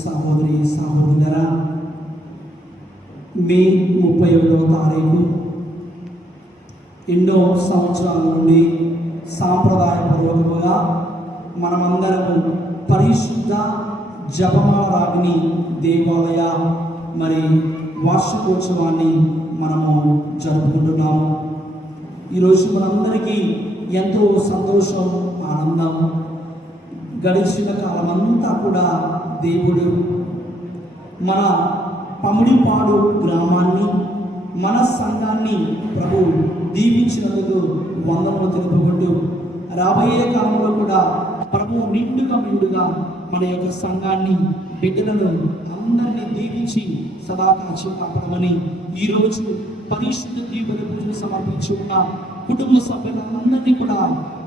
సహోదరి సహోదరులారా, మే 31వ తారీఖు ఎన్నో సంవత్సరాల నుండి సాంప్రదాయపూర్వకముగా మనమందరము పరిశుద్ధ జపమాల రాగిని దేవాలయ వార్షికోత్సవాన్ని మనము జరుపుకుంటున్నాము. ఈరోజు మనందరికీ ఎంతో సంతోషం, ఆనందం. గడిచిన కాలమంతా కూడా దేవుడు మన పమిడిపాడు గ్రామాన్ని, మన సంఘాన్ని ప్రభు దీవించినందుకు వందనములు తెలుపుకుంటూ, రాబోయే కాలంలో కూడా ప్రభు నిండుగా మన యొక్క సంఘాన్ని, బిడ్డలను అందరినీ దీవించి సదాకాశ కాపాడమని ఈరోజు పరిశుద్ధ దీవెన పూజలు సమర్పించి ఉన్న కుటుంబ సభ్యులందరినీ కూడా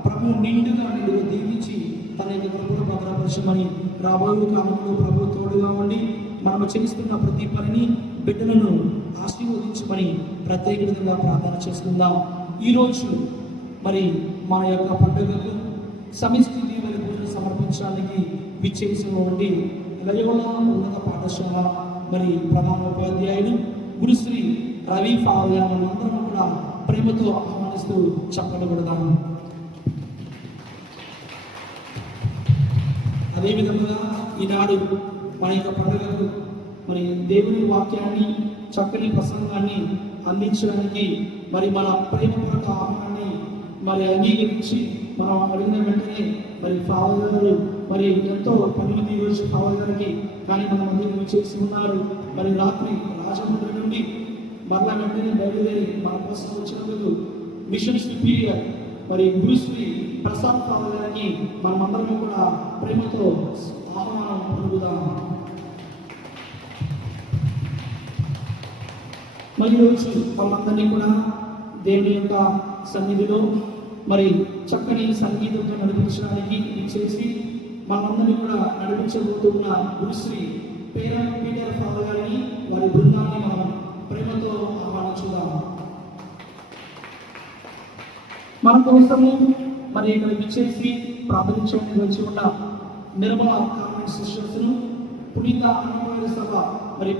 ప్రభు నిండుగా దీవించి తన యొక్క కృపలో భద్రపరచమని, రాబోయే కాలంలో ప్రభు తోడుగా ఉండి మనము చేస్తున్న ప్రతి పనిని, బిడ్డలను ఆశీర్వదించమని ప్రత్యేక విధంగా ప్రార్థన చేసుకుందాం. ఈరోజు మన యొక్క పండుగకు సమిష్టి దీవెన పూజలు సమర్పించడానికి విచ్చేసినటువంటి లయోలా ఉన్నత పాఠశాల ప్రధాన ఉపాధ్యాయుడు గురుశ్రీ రవి ఫాదర్ అందరం కూడా ప్రేమతో ఆహ్వానిస్తూ చప్పట్లు కొడదాము. అదేవిధంగా ఈనాడు మన యొక్క పండుగకు దేవుని వాక్యాన్ని, చక్కని ప్రసంగాన్ని అందించడానికి మన ప్రేమపూర్వక ఆహ్వానాన్ని అంగీకరించి మనం అడిగిన వెంటనే ఫాదర్ గారు ఎంతో 8 రోజు ఫాదర్ గారికి కానీ మన మధ్య చేసి ఉన్నారు. రాత్రి రాజమండ్రి నుండి మరలా వెంటనే బయలుదేరి మన కోసం వచ్చినందుకు మిషన్ సుపీరియర్ గురుశ్రీ ప్రసాద్ ఫాదర్ గారికి మనమందరం కూడా ప్రేమతో ఆహ్వానం పొందుదాం. ఈరోజు మనందరినీ కూడా దేవుని యొక్క సన్నిధిలో చక్కని సంగీతంతో నడిపించడానికి ఇచ్చేసి మనందరినీ కూడా నడిపించబోతున్న గురుశ్రీ పీటర్ ఫాదర్ గారిని, వారి బృందాన్ని మనం ప్రేమతో ఆహ్వానించుదాం. మన కోసము ఇక్కడ విచ్చేసి ప్రార్థించడానికి వచ్చి ఉన్న నిర్మల కాన్వెంట్ సిస్టర్స్ను, పునీత అన్నమయ్య సభ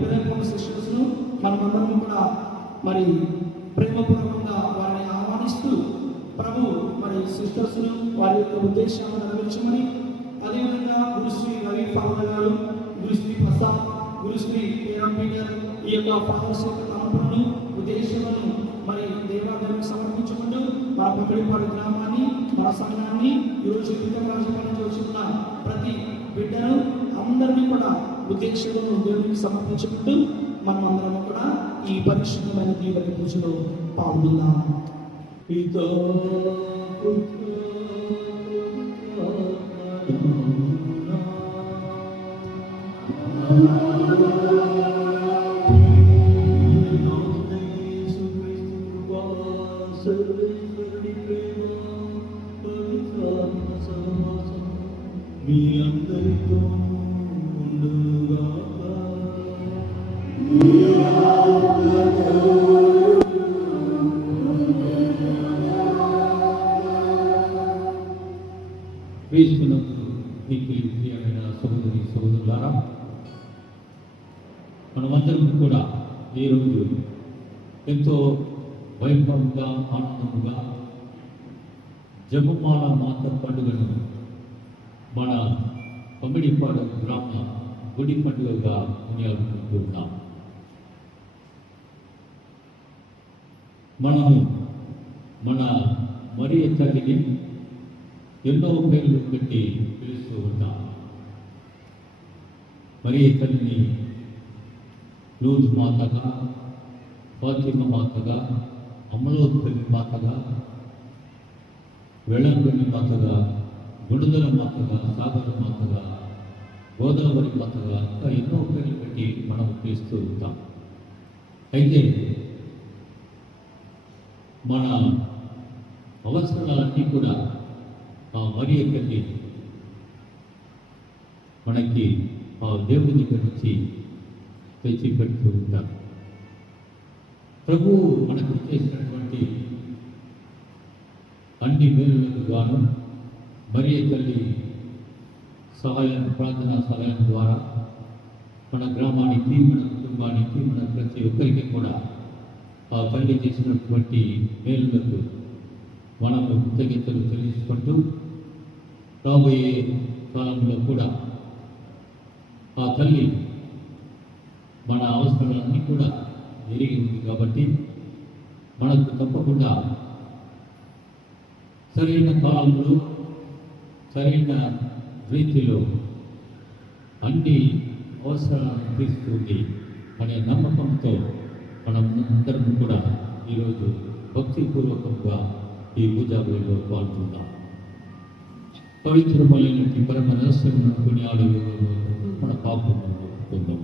పిల్లల సిస్టర్స్ను మనమందరం కూడా ప్రేమపూర్వకంగా వారిని ఆహ్వానిస్తూ ప్రభు సిస్టర్స్ను వారి యొక్క ఉద్దేశాలను నెరవేర్చమని, అదేవిధంగా గురుశ్రీ రవి ఫాదర్ గారు, గురుశ్రీ ప్రసాద్, గురుశ్రీ పీటర్ ఈ యొక్క ఫాదర్స్ యొక్క తలంపులను, ఉద్దేశాలను దేవాలయానికి సమర్పించుకుంటూ మన పక్కడిపాడు గ్రామాన్ని, మన సంఘాన్ని, ఈరోజు రాజపాలన నుంచి వచ్చిన ప్రతి బిడ్డను అందరినీ కూడా ఉద్దేశాలను దేవునికి సమర్పించుకుంటూ మనం అందరం కూడా ఈ పరిశుద్ధమైన దీవెన పూజలో పాల్గొన్నాం. మీ అందరితో వేసుకున్నప్పుడు మీకు ప్రియమైన సహోదరి సహోదరులారా, మనమందరం కూడా ఈ రోజు ఎంతో వైభవంగా, ఆనందంగా జపమాల మాత పండుగను మన పమిడిపాడు గ్రామ గుడి పండుగగా వినియోగించుకుంటున్నాం. మనము మన మరియ తల్లిని ఎన్నో పేర్లు పెట్టి పిలుస్తూ ఉంటాం. మరియ తల్లిని లూజ్ మాతగా, ఫాతిమ మాతగా, అమలోత్పల్లి మాతగా, వేళంపల్లి మాతగా, గుణదల మాతగా, సాగర మాతగా, గోదావరి మాతగా, ఇంకా ఎన్నో పేర్లు పెట్టి మనం పిలుస్తూ ఉంటాం. అయితే మన అవసరాలన్నీ కూడా ఆ మరియ తల్లి మనకి ఆ దేవుడి దగ్గర నుంచి తెచ్చి పెడుతూ ఉంటారు. ప్రభువు మనకు చేసినటువంటి అన్ని మేలులకు గాను మరియ తల్లి సహాయం, ప్రార్థనా సహాయం ద్వారా మన గ్రామానికి, మన కుటుంబానికి, మన ప్రతి ఒక్కరికి కూడా ఆ తల్లి చేసినటువంటి మేలులకు మనము కృతజ్ఞతలు చెల్లించుకుంటూ రాబోయే కాలంలో కూడా ఆ తల్లి మన అవసరాలన్నీ కూడా ఎరిగి ఉంది కాబట్టి మనకు తప్పకుండా సరైన కాలంలో సరైన రీతిలో అన్ని అవసరాలను తీరుస్తుంది అనే నమ్మకంతో మనం అందరం కూడా ఈరోజు భక్తిపూర్వకంగా ఈ పూజాబలిలో పాల్గొందాం. పవిత్రమైనటువంటి పరమ రహస్యమును కొనియాడు మన పాపములను ఒప్పుకుందాం.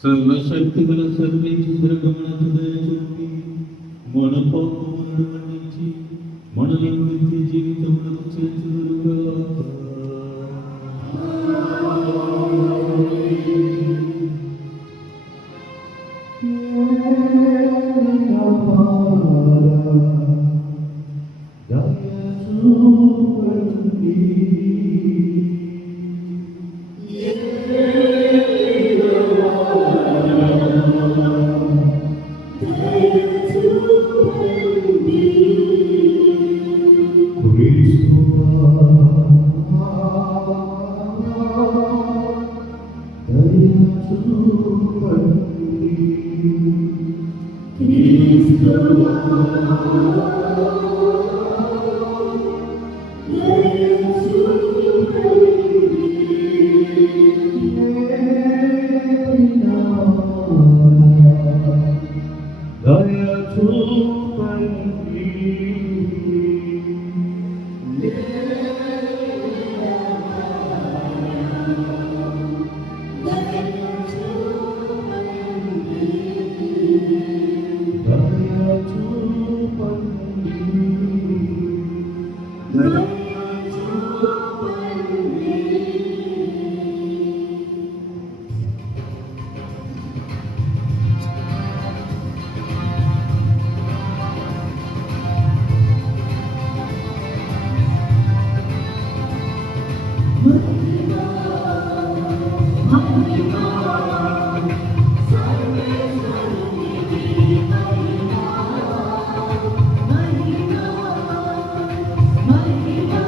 సర్వశక్తి గల సర్వేశ్వర గమనచుదయచూపి మన పాపములను మన్నించి మనలను నిత్య జీవితములకు చేర్చుదురుగాక. Mahima,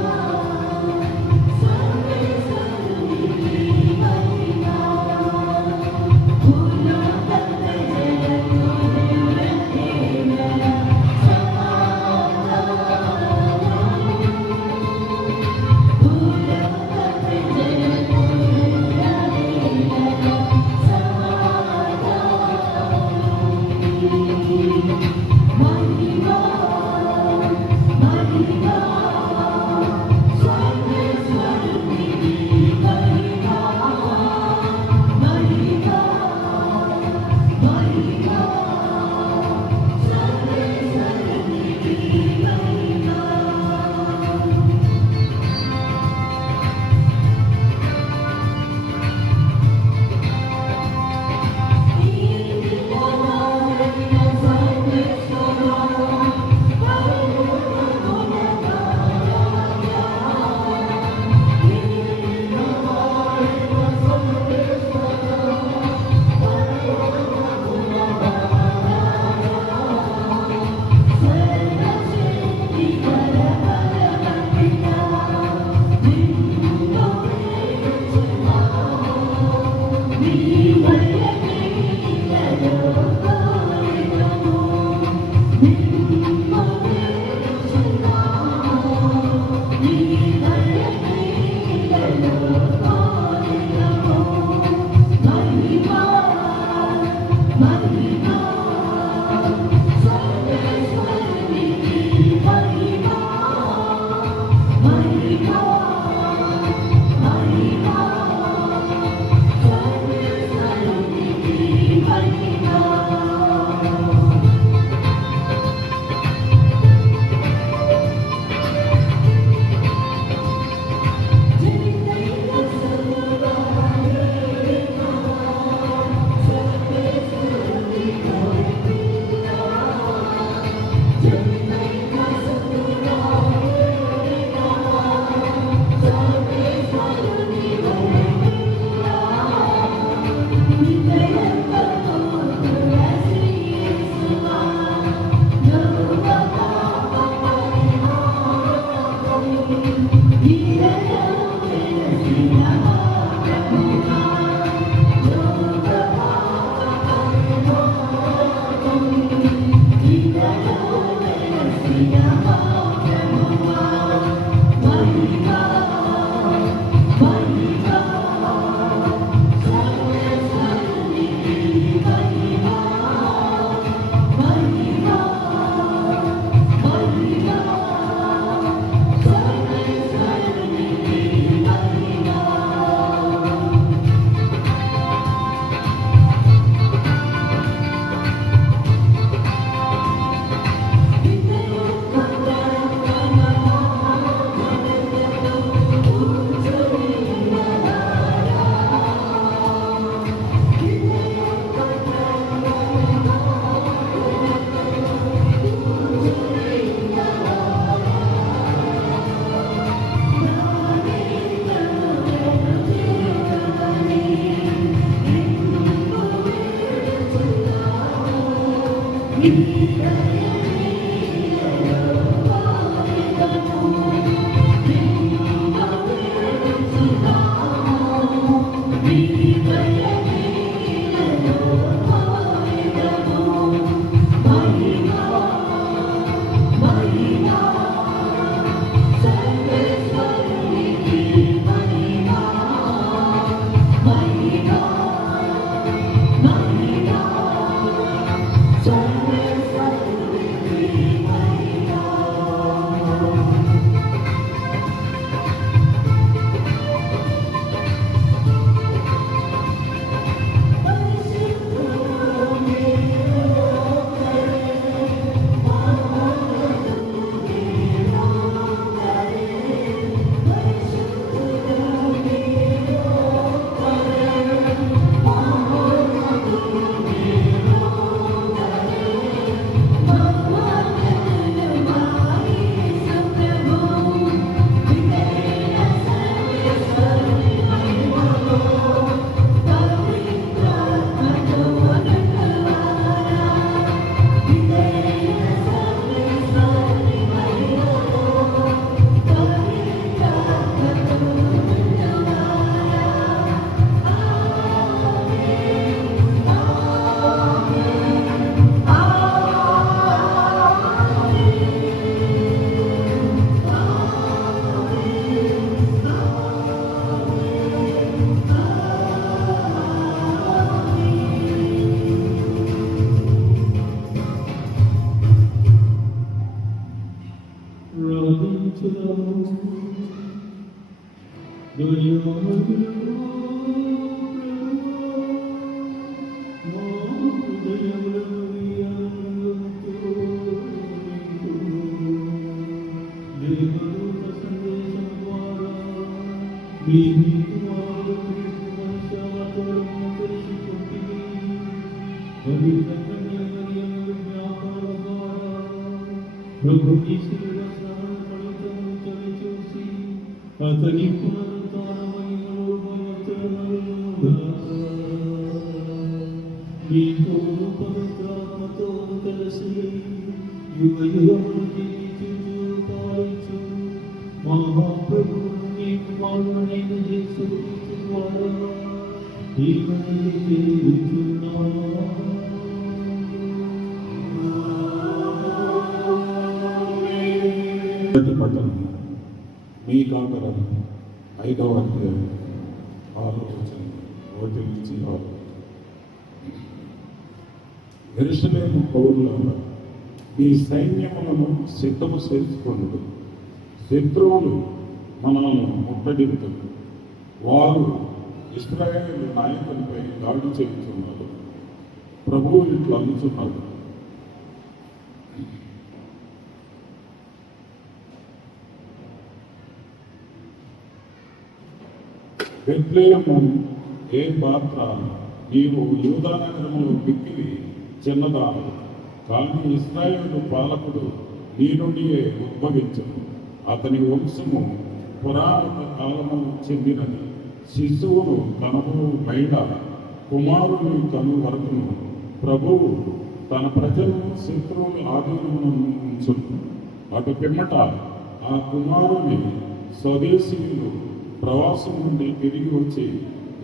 రాధించుదాము దయామయుడా అతని మీతో పవిత్రాత్మతో కలిసి యుగయుగములకి పాలించు మహాప్రభువు నీ కుమారుడైన యేసుక్రీస్తు ద్వారా ఈమెను చేయుచున్నాము. పట్టణం మీ కాకరం 5వ అధ్యాయం 6వ వచనం 1 నుంచి 6. యెరూషలేము పౌరులారా, మీ సైన్యములను సిద్ధము చేసుకొనుడు. శత్రువులు మనల్ని ముట్టడిల్లుతారు. వారు ఇశ్రాయేలు నాయకులపై దాడి చేస్తున్నారు. ప్రభువు ఇట్లా అనుచున్నాడు, బెత్లెహేము ఏ పాత్ర, నీవు యూదా నగరములో మిక్కిలి చిన్నదానవు, కానీ ఇశ్రాయేలు పాలకుడు నీ నుండియే ఉద్భవించను. అతని వంశము పురాతన కాలము చెందినది. శిశువును కనుము మైడ, కుమారుని కను వరకును ప్రభువు తన ప్రజలను శత్రువుల ఆధీనముంచును. అటు పిమ్మట ఆ కుమారుని స్వదేశీయులు ప్రవాసం నుండి తిరిగి వచ్చి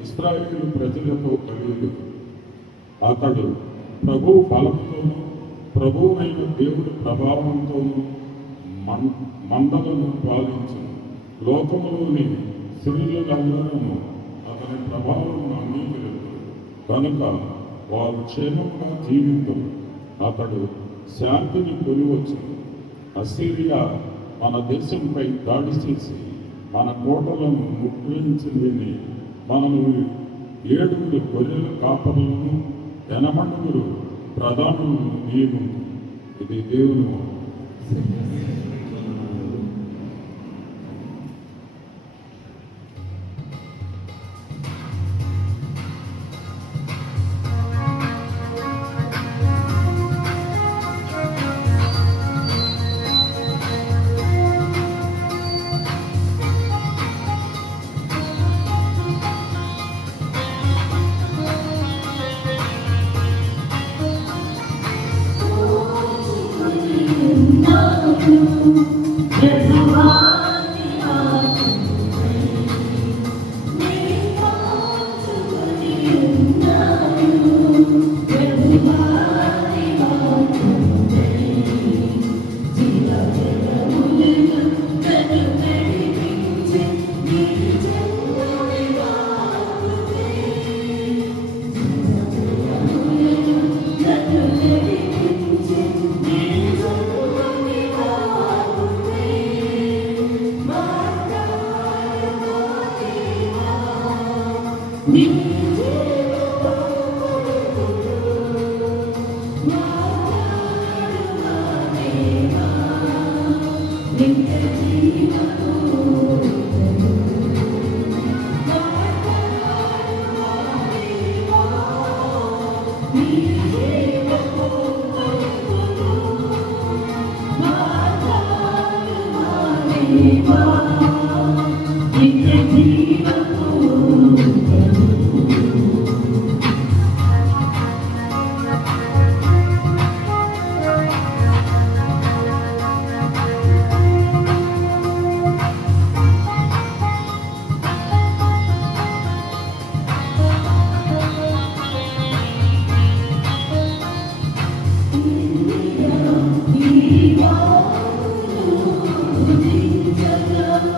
ఇశ్రాయేలు ప్రజలతో కలిగి అతడు ప్రభు బలంతోనూ ప్రభువైన దేవుడి ప్రభావంతోనూ మందలను పాలించు. లోకములోని స్త్రీలందరూ అతని ప్రభావం అంగీకరించు కనుక వారు క్షేమంగా జీవితం. అతడు శాంతిని కొనివచ్చు. అసీరియా మన దేశంపై దాడి చేసి మన కోటలను ముట్టించిందని మనము 7 గొర్రెల కాపరులను 80 ప్రధానులను నియమించు. ఇది దేవుని Thank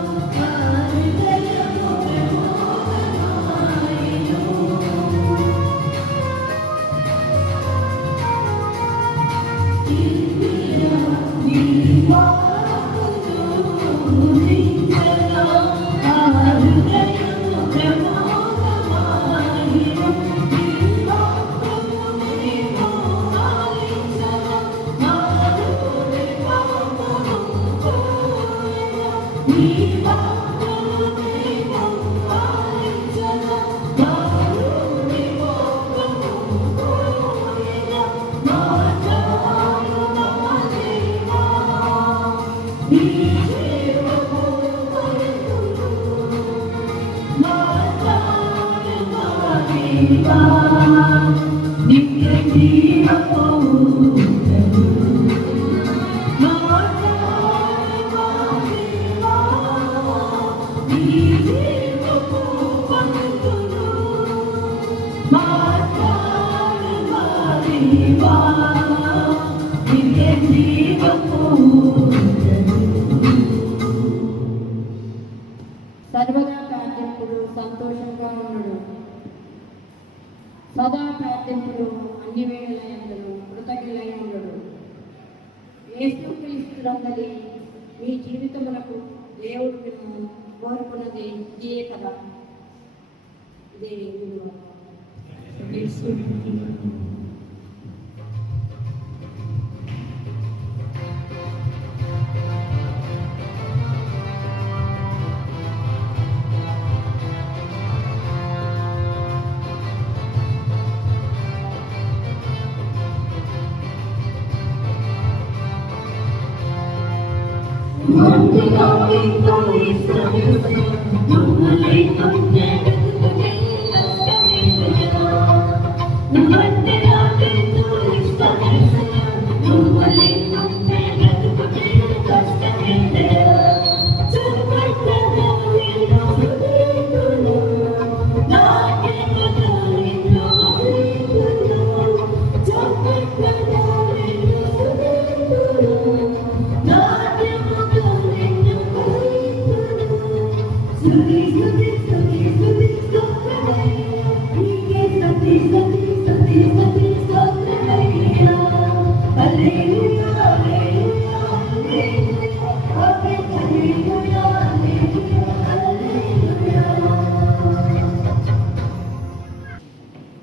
you. సర్వదా ప్రార్థింపుడు సంతోషంగా ఉండడు, సదా ప్రార్థింపుడు అన్ని వేళలందరూ కృతజ్ఞులై ఉండడు. యేసుక్రీస్తునందలి మీ జీవితములకు దేవుడు మిమ్మల్ని కోరుకున్నది ఇదే కదా. ఇదే విలువ.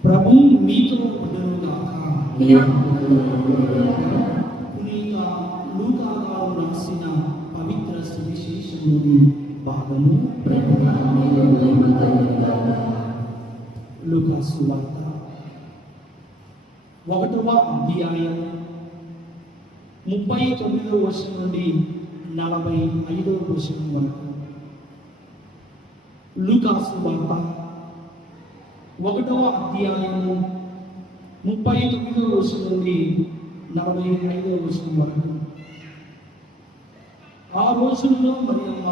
ప్రభు మీతో ఉండనుగాక. పునీత లూకా గారు రాసిన పవిత్ర సువిశేషంలోని భాగము. లూకా సువార్త 1వ అధ్యాయం 39వ వచనం నుండి 45వ వచనం వరకు. లూకా సువార్త 1వ అధ్యాయము 39వ వచనం నుండి 45వ వచనం వరకు. ఆ రోజుల్లో మరియమ్మ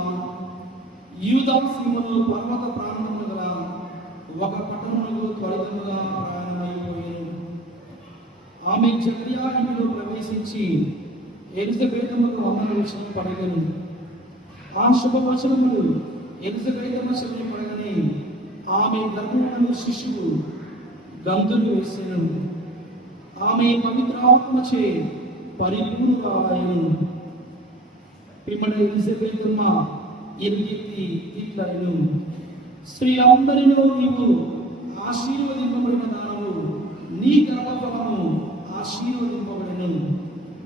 యూదా సీమలో పర్వత ప్రాంతముల గల ఒక పట్టణమునకు త్వరితముగా ప్రయాణమైపోయాను. ఆమె జకర్యా ఇంటిలో ప్రవేశించి ఎలిజబెతమ్మకు వందనవచనం పడగను. ఆ శుభవచనములు ఎలిజబెతమ్మ చెవిని పడగని ఆమె గర్భమున శిశువు గంతులు వేసెను. ఆమె పవిత్రాత్మచే పరిపూర్ణురాలయను. పిమ్మట ఎలిజబెతమ్మ ఎలుగెత్తి ఇట్లనెను, స్త్రీలందరిలో నీవు ఆశీర్వదింపబడిన దానవు, నీ గర్భఫలము ఆశీర్వదింపబడెను.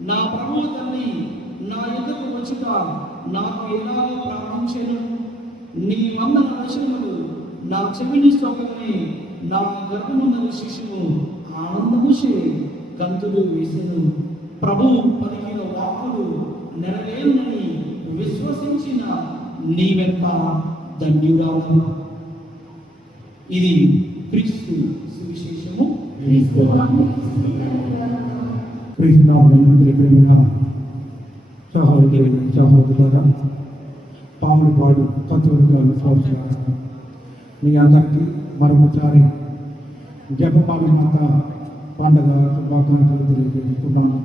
నా ప్రభువు తల్లి నా యొద్దకు వచ్చుట నాకు ఎలాగో ప్రార్థించెను. నీ వందన వచనములు నా చెవిని సోకగానే నా గర్భమున్న శిశువు ఆనందముచే గంతులు వేసెను. ప్రభువు పలికిన వాక్కులు నెరవేరునని విశ్వసించిన నీవెంత ధన్యురాలు. ఇది క్రీస్తు సువిశేషము. సహోదరులారా, పాములపాడు కథోలిక విశ్వాసులారా, మీ అందరికీ మరొకసారి జపమాలి మాత పండుగ శుభాకాంక్షలు తెలియజేస్తున్నాను.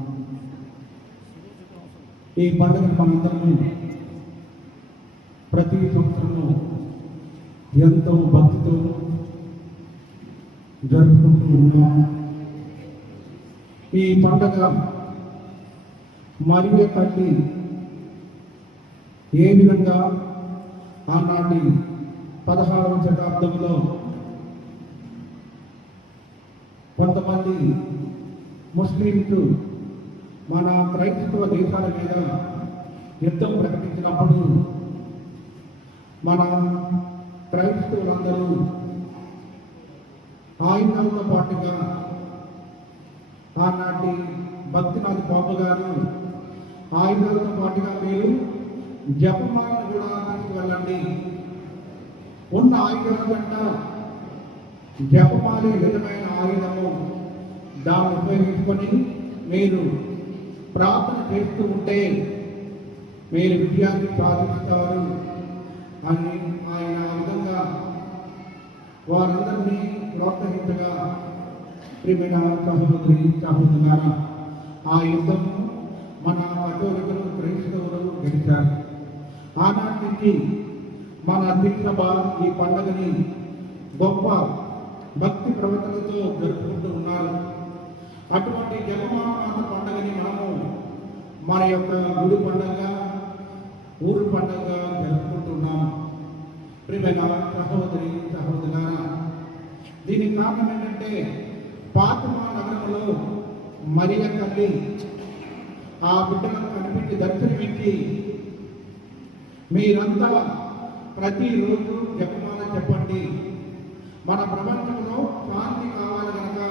ఈ పండుగను మనందరము ప్రతి సంవత్సరము ఎంతో భక్తితో జరుపుకుంటూ ఉన్నాము. ఈ పండుగ మరియ తల్లి ఏ విధంగా ఆనాటి 16వ శతాబ్దంలో కొంతమంది ముస్లింలు మన క్రైస్తవ దేశాల మీద యుద్ధం ప్రకటించినప్పుడు మన క్రైస్తవులందరూ ఆయుధాలతో పాటుగా ఆనాటి భక్తినాథ్ బాబు గారు ఆయుధాలతో పాటుగా మీరు జపమాలను కూడా తీసుకువెళ్ళండి. ఉన్న ఆయుధాల కంట జపమాలే విధమైన ఆయుధము, దాన్ని ఉపయోగించుకొని మీరు ప్రార్థన చేస్తూ ఉంటే మీరు విజయాన్ని సాధిస్తారు అని ఆయన ఆ విధంగా వారందరినీ ప్రోత్సహించగా, ప్రియమైన సహోదరి సహోదరులారా, ఆ యుద్ధం మన కథోలికలు క్రైస్తవులు గెలిచారు. ఆనాటి నుంచి మన తిరుసభ ఈ పండుగని గొప్ప భక్తి ప్రవర్తనతో జరుపుకుంటూ ఉన్నారు. అటువంటి జపమాన పండుగని మనము మన యొక్క గుడి పండుగ, ఊరు పండుగ జరుపుకుంటున్నాం. ప్రియమైన సహోదరి సహోదరులారా, దీనికి కారణం ఏంటంటే ఫాతిమా నగరంలో మరియ తల్లి ఆ బిడ్డలను కనిపెట్టి దర్శనమిచ్చి మీరంతా ప్రతిరోజు జపమాల చెప్పండి, మన ప్రపంచంలో శాంతి కావాలి కనుక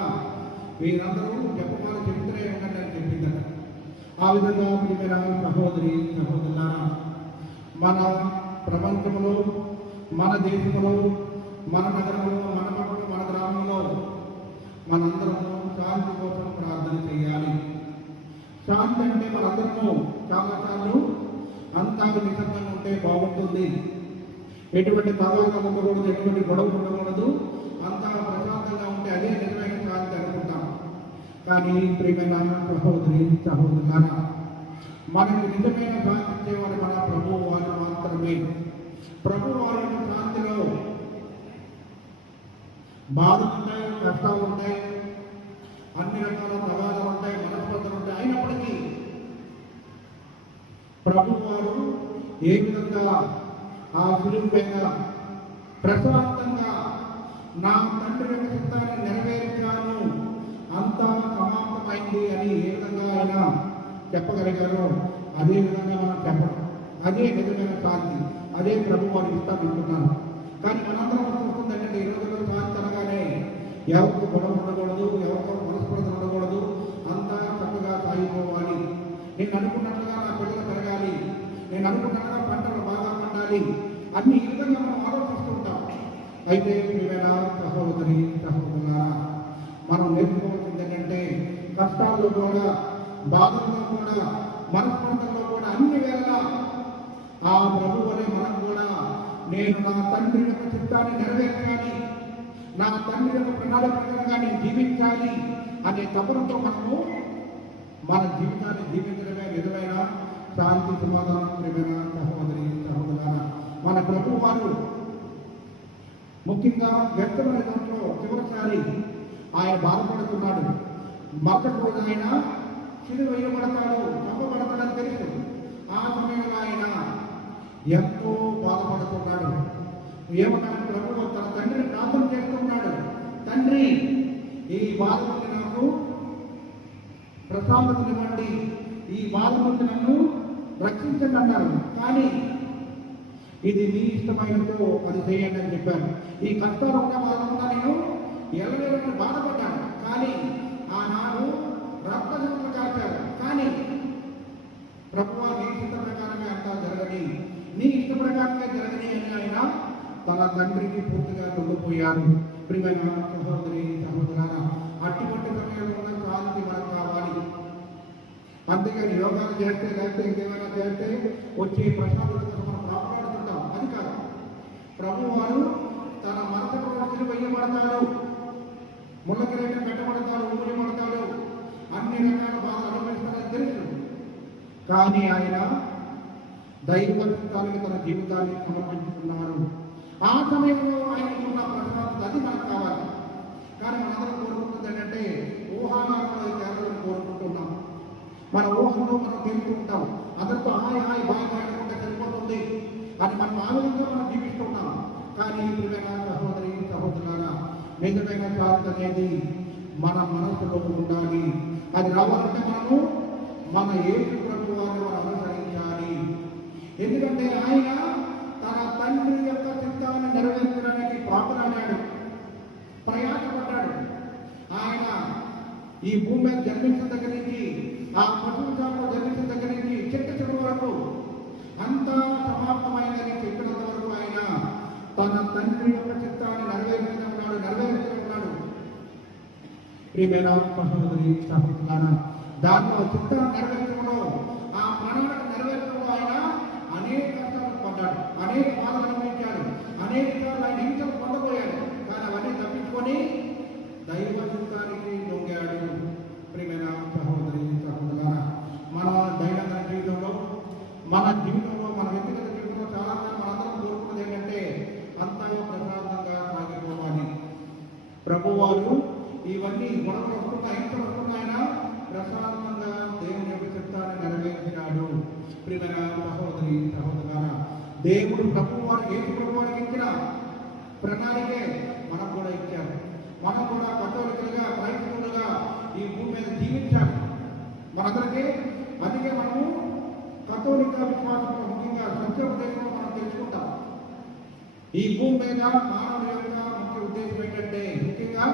మీరందరూ జపమాల చెప్తూనే ఉండండి అని చెప్పిందట. ఆ విధంగా ప్రియమైన సహోదరి సహోదరులారా, మన ప్రపంచంలో, మన దేశంలో, మన నగరంలో, మన పట్టణంలో, మన గ్రామంలో మనందరము శాంతి కోసం ప్రార్థన చేయాలి. శాంతి అంటే మనందరము చాలాసార్లు అంతా నిశ్శబ్దంగా ఉంటే బాగుంటుంది, ఎటువంటి తగాదాలు ఉండకూడదు, ఎటువంటి గొడవ ఉండకూడదు, అంతా ప్రశాంతంగా ఉంటే అదే నిజమైన శాంతి అనుకుంటాం. కానీ ప్రియమైన సహోదరి సహోదరులారా, మనకు నిజమైన శాంతి ఇచ్చేవాడు మన ప్రభువు వారు మాత్రమే. ప్రభు వారి శాంతిలో బాధలు ఉంటాయి, కష్టాలు ఉంటాయి, అన్ని రకాల తగాదాలు ఉంటాయి, మనస్పర్ధలు ఉంటాయి. అయినప్పటికీ ప్రభు వారు ఏ విధంగా ఆ సులువు పైన ప్రశాంతంగా నా తండ్రి యొక్క చిత్తాన్ని నెరవేర్చాను, అంతా సమాప్తమైంది అని ఏ విధంగా ఆయన చెప్పగలిగారో అదే విధంగా మనం చెప్పడం, అదే నిజమైన శాంతి, అదే ప్రభు వారు ఇస్తామంటున్నాను. కానీ మనందరం చూస్తుందంటే ఈ రోజుల్లో శాంతి అనగానే ఎవరికి గొడవ ఉండకూడదు, ఎవరితో మనస్పర్ధలు ఉండకూడదు, అంతా చక్కగా సాగిపోవాలి, నేను అనుకున్నట్లుగా నా పిల్లలు పెరగాలి, నేను అనుకున్నట్లుగా పంటలు బాగా పండాలి, అన్ని ఈ విధంగా మనం ఆలోచిస్తుంటాం. అయితే ప్రియమైన సహోదరి సహోదరులారా, మనం నేర్చుకోవాల్సింది ఏంటంటే కష్టాల్లో కూడా, బాధల్లో కూడా, మనస్పర్ధల్లో కూడా అన్ని వేళ ఆ ప్రభు వలె మనం కూడా నేను నా తండ్రి యొక్క చిత్తాన్ని నెరవేర్చాలి, నా తండ్రి యొక్క ప్రణాళిక ప్రకారంగా నేను జీవించాలి అనే తపనతో మనము మన జీవితాన్ని జీవించడమే నిజమైన శాంతి సమాధానం. ప్రియమైన సహోదరి సహోదరులారా, మన ప్రభు వారు ముఖ్యంగా వ్యక్తమైన దాంట్లో చివరిసారి ఆయన బాధపడుతున్నాడు. మరుసటి రోజు ఆయన సిలువ వేయబడతాడు, చంపబడతాడని తెలుసు. ఆ సమయంలో ఆయన ఎంతో బాధపడుతున్నాడు. ఏమన్నాడు ప్రభువు తన తండ్రిని ప్రార్థన చేస్తున్నాడు, తండ్రి ఈ బాధ నుండి నాకు ప్రశాంతతనివ్వండి, ఈ బాధ నుండి నన్ను రక్షించండి అన్నారు. కానీ ఇది నీ ఇష్టమైనతో అది చేయండి అని చెప్పాను. ఈ కష్టాలు ఉన్న బాధకుండా నేను ఎల్లవేళ బాధపడ్డాను, కానీ ఆనాడు రక్తజనులు కాల్చారు. కానీ ప్రభువా నీ ఇష్ట ప్రకారమే అంతా జరగని, నీ ఇష్ట ప్రకారమే జరగని అని ఆయన తన తండ్రికి పూర్తిగా లొంగిపోయారు. ప్రియమైన సహోదరి సహోదరులారా, అటువంటి సమయంలో ఉన్న శాంతి మనకు కావాలి. అంతేగాని యోగాలు చేస్తే, లేకపోతే ఇంకేమైనా చేస్తే వచ్చి ప్రశాంతత మనం కాపాడుతుంటాం, అది కాదు. ప్రభు వారు తన మనసుకు రోజులు వెయ్యబడతాడు, ముళ్ళ కిరీటం పెట్టబడతాడు, ఊరిబడతాడు, అన్ని రకాల బాధలు అనుభవిస్తారని తెలుసు. కానీ ఆయన దైవత్వానికి తన జీవితాన్ని సమర్పించుకున్నారు. ఆ సమయంలో ఆయనకున్న ప్రశాంతత అది మనకు కావాలి. కానీ మనందరం కోరుకుంటుంది ఏంటంటే ఊహాగానాలు తేడాలను కోరుకుంటున్నాం. మన ఊహలో మనం తెలుసుకుంటాం, అందరితో హాయ్ హాయ్ బాగా ఆడుకుంటే సరిపోతుంది అని మనం ఆ విధంగా మనం జీవిస్తున్నాం. కానీ ప్రియమైన సహోదరి సహోదరులారా, నిజమైన శాంతి అనేది మన మనసులో ఉండాలి. అది రావాలంటే మనము మన యేసు ప్రభు వారిని మనం అనుసరించాలి. ఎందుకంటే ఆయన తన తండ్రి ఈ భూమి మీద జన్మించిన దగ్గర నుంచి, ఆ పశువులో జన్మించిన దగ్గర నుంచి చిట్ట చివరి వరకు అంతా సమాప్తమైనదని చెప్పినంత వరకు ఆయన తన తండ్రి యొక్క చిత్తాన్ని నెరవేర్చుకున్నాడు. ప్రియమైన సహోదరి సహోదరులారా, దాంట్లో చిత్తాన్ని నెరవేర్చడంలో, ఆ ప్రణాళిక నెరవేర్చడంలో ఆయన అనేక కష్టాలు పడ్డాడు, అనేక బాధలు అనుభవించాడు, అనేక సార్లు ఆయన హింసలు పొందబోయాడు. కానీ అవన్నీ తప్పించుకొని దైవ చిత్తానికి లొంగాడు. ప్రియమైన సహోదరి సహోదరులారా, మన దైనందిన జీవితంలో, మన వ్యక్తిగత జీవితంలో చాలా మంది మనందరం కోరుకున్నది ఏంటంటే అంతా ప్రశాంతంగా సాగిపోవాలి. ప్రభువారు ఇవన్నీ గొడవలు వస్తున్న హింసలు వస్తున్నాయన ప్రశాంతంగా దేవుని యొక్క చిత్తాన్ని నెరవేర్చినాడు. ప్రియమైన సహోదరి సహోదరులారా, దేవుడు ప్రభువారికి ఇచ్చిన ప్రణాళికే మనకు కూడా ఇచ్చారు. మనం కూడా కథోలికలుగా, క్రైస్తవులుగా ఈ భూమి మీద జీవించాలి. మనందరికీ అందుకే మనము కథోలిక విశ్వాసంలో, ముఖ్యంగా సత్యోపదేశంలో మనం తెలుసుకుంటాం. ఈ భూమి మీద మానవుడి యొక్క ముఖ్య ఉద్దేశం ఏంటంటే, ముఖ్యంగా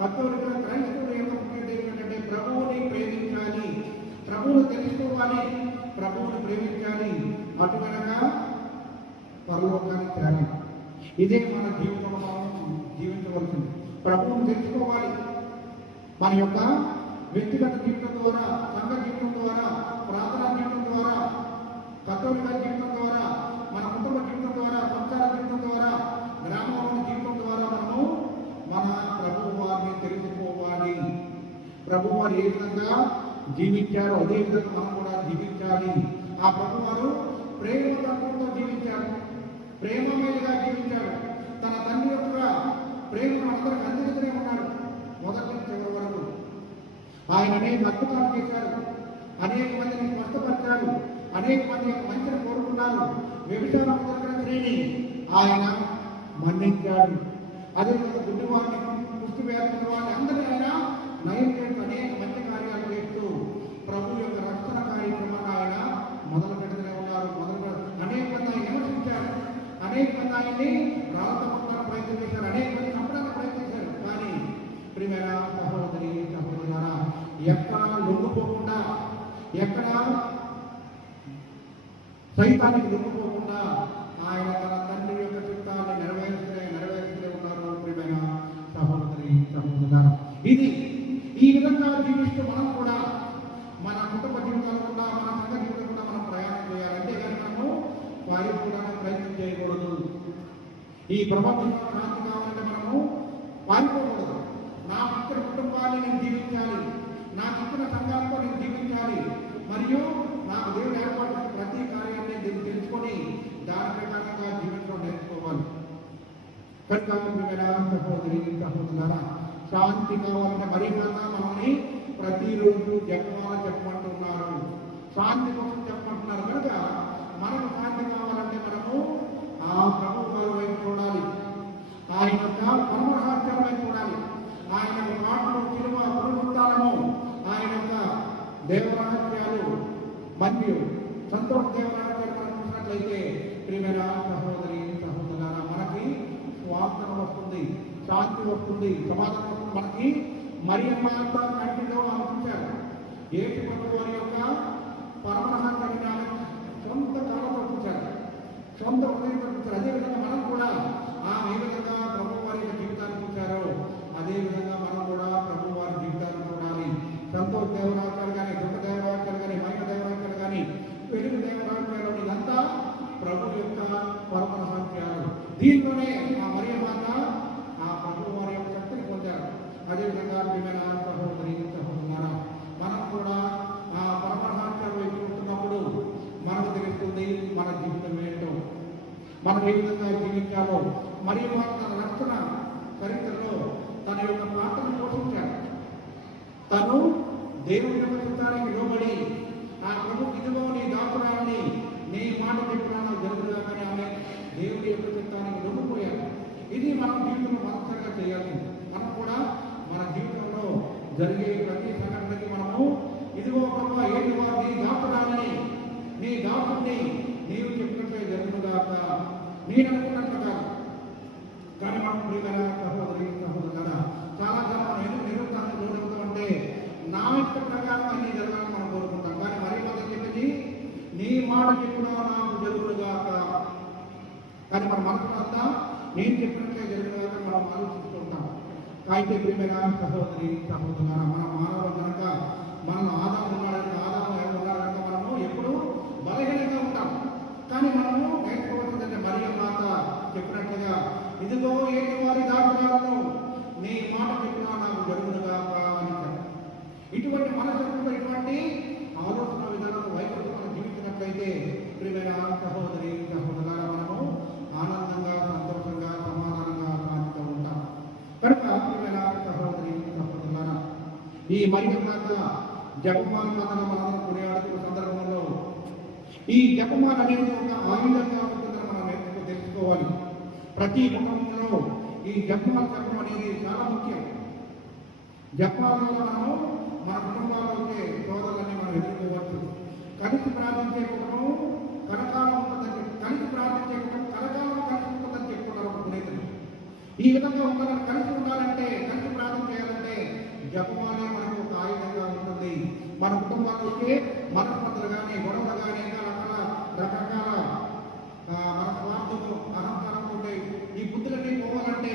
కథోలిక క్రైస్తవుల యొక్క ముఖ్య ఉద్దేశం ఏంటంటే ప్రభువుని ప్రేమించాలి, ప్రభువును తెలుసుకోవాలి, ప్రభువుని ప్రేమించాలి, అటు వెనక పరలోకానికి తేలి. ఇదే మన జీవితంలో మనం జీవించవలసింది. ప్రభువును తెలుసుకోవాలి. మన యొక్క వ్యక్తిగత జీవితం ద్వారా, సంఘ జీవితం ద్వారా, ప్రార్థనా జీవితం ద్వారా, కథోలిక జీవితం ద్వారా, మన కుటుంబ జీవితం ద్వారా, సంసార జీవితం ద్వారా, గ్రామంలోని జీవితం ద్వారా మనము మన ప్రభు వారిని తెలుసుకోవాలి. ప్రభు వారు ఏ విధంగా జీవించారో అదే విధంగా మనం కూడా జీవించాలి. ఆ ప్రభు వారు ప్రేమ తత్వంతో జీవించారు, ప్రేమమేలుగా జీవించాడు. తన తండ్రి యొక్క ప్రేమను అందరికి అందిస్తూనే ఉన్నాడు మొదటి నుంచి చివరి వరకు. ఆయన అనేక అద్భుతాలు చేశారు, అనేక మందిని స్వస్థపరిచారు, అనేక మంది యొక్క మంచిని కోరుకున్నారు. వ్యభిచారం శ్రేణి ఆయన మన్నించాడు. అదేవిధంగా గుడ్డివాడిని, కుష్టి వ్యాధి వారిని అందరినీ ఆయన నయం చేస్తూ అనేక మంచి కార్యాలు చేస్తూ ప్రభు యొక్క రక్షణ కార్యక్రమాన్ని ఆయన మొదలు పెడుతూనే ఉన్నారు. అనేక మంది ఆయన విమర్శించారు, అనేక మంది ఆయన్ని రాళ్ళతో కొట్టడానికి ప్రయత్నం చేశారు, అనేక మంది చంపడానికి ప్రయత్నం చేశారు. కానీ ప్రియమైన సహోదరి సహోదరులారా, ఎక్కడ లొంగిపోకుండా, ఎక్కడ సైతానికి లొంగిపోకుండా ఆయన తన తండ్రి యొక్క చిత్తాన్ని నెరవేరుస్తూనే ఉన్నారు. ప్రియమైన సహోదరి సహోదరులారా, ఈ విధంగా జీవిస్తూ మనం కూడా మన కుటుంబ జీవితాలు కూడా, మన సంఘ జీవితం కూడా మనం ప్రయాణం చేయాలి. అంతేగాని మనము పారిపోవడానికి ప్రయత్నం చేయకూడదు. ఈ ప్రపంచంలో శాంతి కావాలంటే మనము పారిపోకూడదు. నా ఇచ్చిన కుటుంబాన్ని నేను జీవించాలి, నాకు ఇచ్చిన సంఘాలతో నేను జీవించాలి, మరియు నాకు దేవుడు ఏర్పాటు చేసిన ప్రతి కార్యాన్ని నేను తెలుసుకొని దాని ప్రకారంగా జీవించడం నేర్చుకోవాలి. కనుక సహోదరి సహోదరులారా, శాంతి కావాలంటే మరీ కాక మనల్ని ప్రతిరోజు జపమాల చెప్పమంటున్నారు, శాంతి కోసం చెప్పమంటున్నారు. కనుక మనకు శాంతి కావాలంటే మనము ఆ ప్రభు వారి వైపు చూడాలి, ఆయన యొక్క పరమరహస్యాల వైపు చూడాలి, ఆయన యొక్క మాటలు, సిలువ, పునరుత్థానము, ఆయన యొక్క దేవరహస్యాలు మరియు సంతోష దేవరహస్యాలు మనం చూసినట్లయితే ప్రియమైన సహోదరి సహోదరులారా, మనకి స్వార్థన వస్తుంది, శాంతి వస్తుంది, సమాధానం వస్తుంది. మనకి మరియమ్మ కంటిలో ఆలోచించారు. యేసు ప్రభు వారి యొక్క పరమరహస్యాన్ని ఆమె సొంత కాలంలో చూశారు, సొంత హృదయంతో చూశారు. అదేవిధంగా మనం కూడా ఏ విధంగా ప్రభు వారి యొక్క జీవితాన్ని చూశారో అదేవిధంగా మనం కూడా ప్రభు వారి జీవితాన్ని చూడాలి. సంతోష దేవరాజ్యాలు కానీ, దుఃఖ దేవరాజ్యాలు కానీ, మహిమ దేవరాజ్యాలు కానీ, వెలుగు దేవరాజ్యాలు, ఇదంతా ప్రభు యొక్క పరమరహస్యాలు. దీంట్లోనే ఆ మరియమాత ఆ ప్రభు వారి యొక్క శక్తిని పొందారు. అదేవిధంగా ప్రియమైన సహోదరి సహోదరులారా, మనం కూడా ఆ పరమరహస్యాలు వైపు చూస్తున్నప్పుడు మనకు తెలుస్తుంది మన జీవితం ఏంటో, మనం ఏ విధంగా జీవించాలో. మరియు తన రక్షణ చరిత్రలో తన యొక్క పాత్రను పోషించాడు. తను దేవుని యొక్క చిత్తానికి లోబడి ఆ ప్రభు ఇదిగో నీ దాసురాలని నీ మాట చెప్పినాను జరుగుగా, కానీ ఆమె దేవుని యొక్క చిత్తానికి లొంగిపోయాడు. ఇది మనం జీవితంలో మనసారిగా చేయాలి. మనం కూడా మన జీవితంలో జరిగే ప్రతి సంఘటనకి మనము ఇదిగో ప్రభు ఏంటి వారు నీ దాసురాలని, నీ దాసుని నీవు చెప్పినట్లే జరుగుగాక, నేను అనుకున్నట్లుగా. కానీ మనం ప్రియమైన సహోదరి సహోదరులారా, చాలా మనం ఎందుకు నిరుత్సాహం లోనవుతామంటే ప్రకారం అన్ని జరగాలని మనం కోరుకుంటాం. కానీ మరి మొదలు చెప్పింది నీ మాట చెప్పుడా నాకు జరుగులుగాక. కానీ మన మనసులో అంతా నేను చెప్పినట్లే జరుగులుగాక మనం ఆలోచిస్తూ ఉంటాం. అయితే ప్రియమైన సహోదరి సహోదరులారా, మన మానవులు కనుక మనలో ఆదాము ఉన్నాడు, ఆదాము ఎవరు ఉన్నారు కనుక మనము ఎప్పుడు బలహీనంగా ఉంటాం. కానీ మనము నేర్చుకోవాల్సిందంటే మరియ మాత చెప్పినట్లుగా ఇదిగో ఏంటి వారి దాటులను నీ మాట చెప్పినా నాకు జరుగునుగాక అని చెప్పారు. ఇటువంటి మనసులో ఇటువంటి ఆలోచన విధానం వైఖరి మనం జీవించినట్లయితే ప్రియమైన సహోదరి సహోదరులారా, మనము ఆనందంగా సంతోషంగా సమాధానంగా శాంతితో ఉంటాం. కనుక ప్రియమైన సహోదరి సహోదరులారా, ఈ మరియ మాత జపమాల మాతగా మనం కొనియాడుతున్న సందర్భంలో ఈ జపమాల అనేది ఒక ఆయుధంగా ఉంటుందని మనం తెలుసుకోవాలి. ప్రతి కుటుంబంలో ఈ జపమాల చెప్పడం అనేది చాలా ముఖ్యం. జపాలలో మనము మన కుటుంబాల్లోకి సోదరులని మనం ఎదుర్కోవచ్చు. కలిసి ప్రార్థించే కుటుంబం కలకాలం ఉంటుందని కలిసి ప్రార్థించే కుటుంబం కలకాలం కలిసి ఉంటుందని చెప్పుకున్నారు ఒక పునీతులు. ఈ విధంగా ఉండాలని కలిసి ఉండాలంటే కలిసి ప్రార్థన చేయాలంటే జపమాలే మనకు ఒక ఆయుధంగా ఉంటుంది. మన కుటుంబాల్లోకి మనస్పర్ధలు కానీ గొడవలు కానీ రకరకాల మన స్వార్థము అహంకారం ఉంటే ఈ బుద్ధులన్నీ పోవాలంటే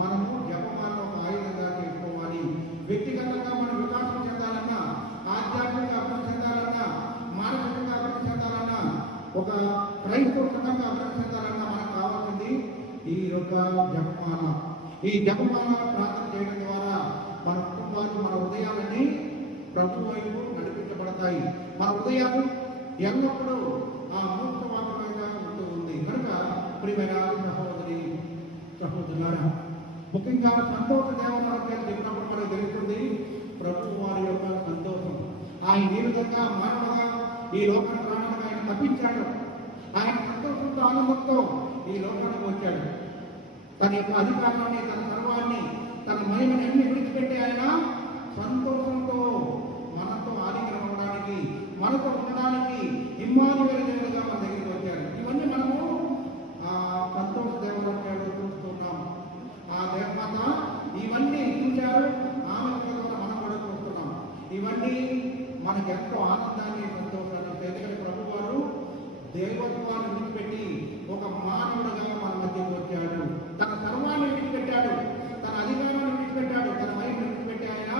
మనము జపమాలను ఒక ఆయుధంగా చేసుకోవాలి. వ్యక్తిగతంగా మనం వికాసం చెందాలన్నా, ఆధ్యాత్మిక అభివృద్ధి చెందాలన్నా, మానసికంగా అభివృద్ధి చెందాలన్నా, ఒక క్రైస్తవంగా అభివృద్ధి చెందాలన్నా మనకు కావాల్సింది ఈ యొక్క జపమాల. ఈ జపమాల ప్రార్థన చేయడం ద్వారా మన కుటుంబాలు మన హృదయాలని ప్రభు వైపు నడిపించబడతాయి. మన హృదయాలు ఎల్లప్పుడూ ఆ మూర్తవాదమైనా ఉంటూ ఉంది. కనుక ప్రియమైన సహోదరి సహోదరులారా, ముఖ్యంగా సంతోష దేవాలయాలు చెప్పినప్పుడు మనకు తెలుస్తుంది ప్రభు వారి యొక్క సంతోషం. ఆయన ఈ విధంగా మానవుగా ఈ లోకానికి రావడానికి ఆయన తప్పించాడు. ఆయన సంతోషంతో ఆనందంతో ఈ లోకానికి వచ్చాడు. తన యొక్క అధికారాన్ని, తన సర్వాన్ని, తన మహిమని అన్ని విడిచిపెట్టి ఆయన సంతోషంతో మనతో ఆలింగనం అవ్వడానికి, మనతో ఉండడానికి ఇమ్మానుయేలు దేవుడుగా మన దగ్గరికి వచ్చాడు. ఇవన్నీ మనము ఆ సంతోష దేవాలయాలు చూస్తున్నాం. ఆ దేవమాత ఇవన్నీ చూశారు, ఆమె ద్వారా మనం కూడా చూస్తున్నాం. ఇవన్నీ మనకు ఎంతో ఆనందాన్ని, సంతోషాన్ని. ఎందుకంటే ప్రభు వారు దేవత్వాన్ని విడిచిపెట్టి ఒక మానవుడిగా మన మధ్యకు వచ్చాడు. తన సర్వాన్ని విడిచిపెట్టాడు, తన అధికారాన్ని విడిచిపెట్టాడు, తన మహిమను విడిచిపెట్టి ఆయన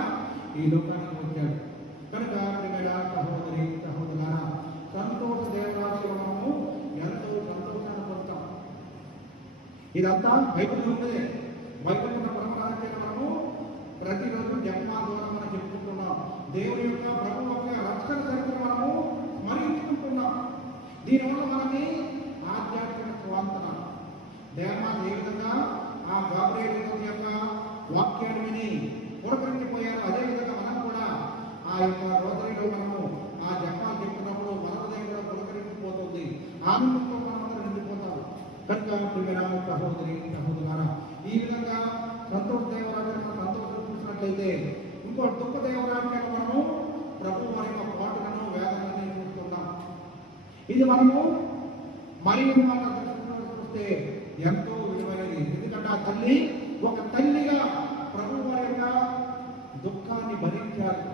ఈ లోకానికి వచ్చాడు. కనుక ప్రియమైన సహోదరి సహోదరులారా, సంతోష దేవరాశి మనము ఎంతో సంతోషాన్ని పొందుతాం. ఇదంతా బైబిల్లో ఉన్నదే. బైబిల్ ఉన్న పరమారాధ్యాన్ని మనము ప్రతిరోజు జపమాల ద్వారా మనం చెప్పుకుంటున్నాం. దేవుని యొక్క ప్రభు యొక్క రక్షణ చరిత్ర మనము స్మరించుకుంటున్నాం. దీనివల్ల మనకి ఆధ్యాత్మిక స్వాంతన. దేవమాత ఏ విధంగా ఆ గాబ్రియేలు యొక్క వాక్యాన్ని విని పురకరించిపోయారు, అదేవిధంగా మనం కూడా ఆ యొక్క రోజులో మనము ఆ జపాలు చెప్తున్నప్పుడు మన హృదయం కూడా పురకరించిపోతుంది, ఆనందంతో మనమందరూ నిండిపోతాం. కనుక ప్రియమైన సహోదరి సహోదరులారా, ఈ విధంగా సంతోష దేవరాజ్యాన్ని మనం సంతోషం చూసినట్లయితే ఇంకో దుఃఖ దేవరాజ్యాన్ని మనము ప్రభు వారి యొక్క పాటలను వేదనని చూస్తున్నాం. ఇది మనము మరియు మన దృష్టిలో చూస్తే ఎంతో విలువైనది. ఎందుకంటే ఆ తల్లి ఒక తల్లిగా ప్రభు వారి యొక్క దుఃఖాన్ని భరించారు.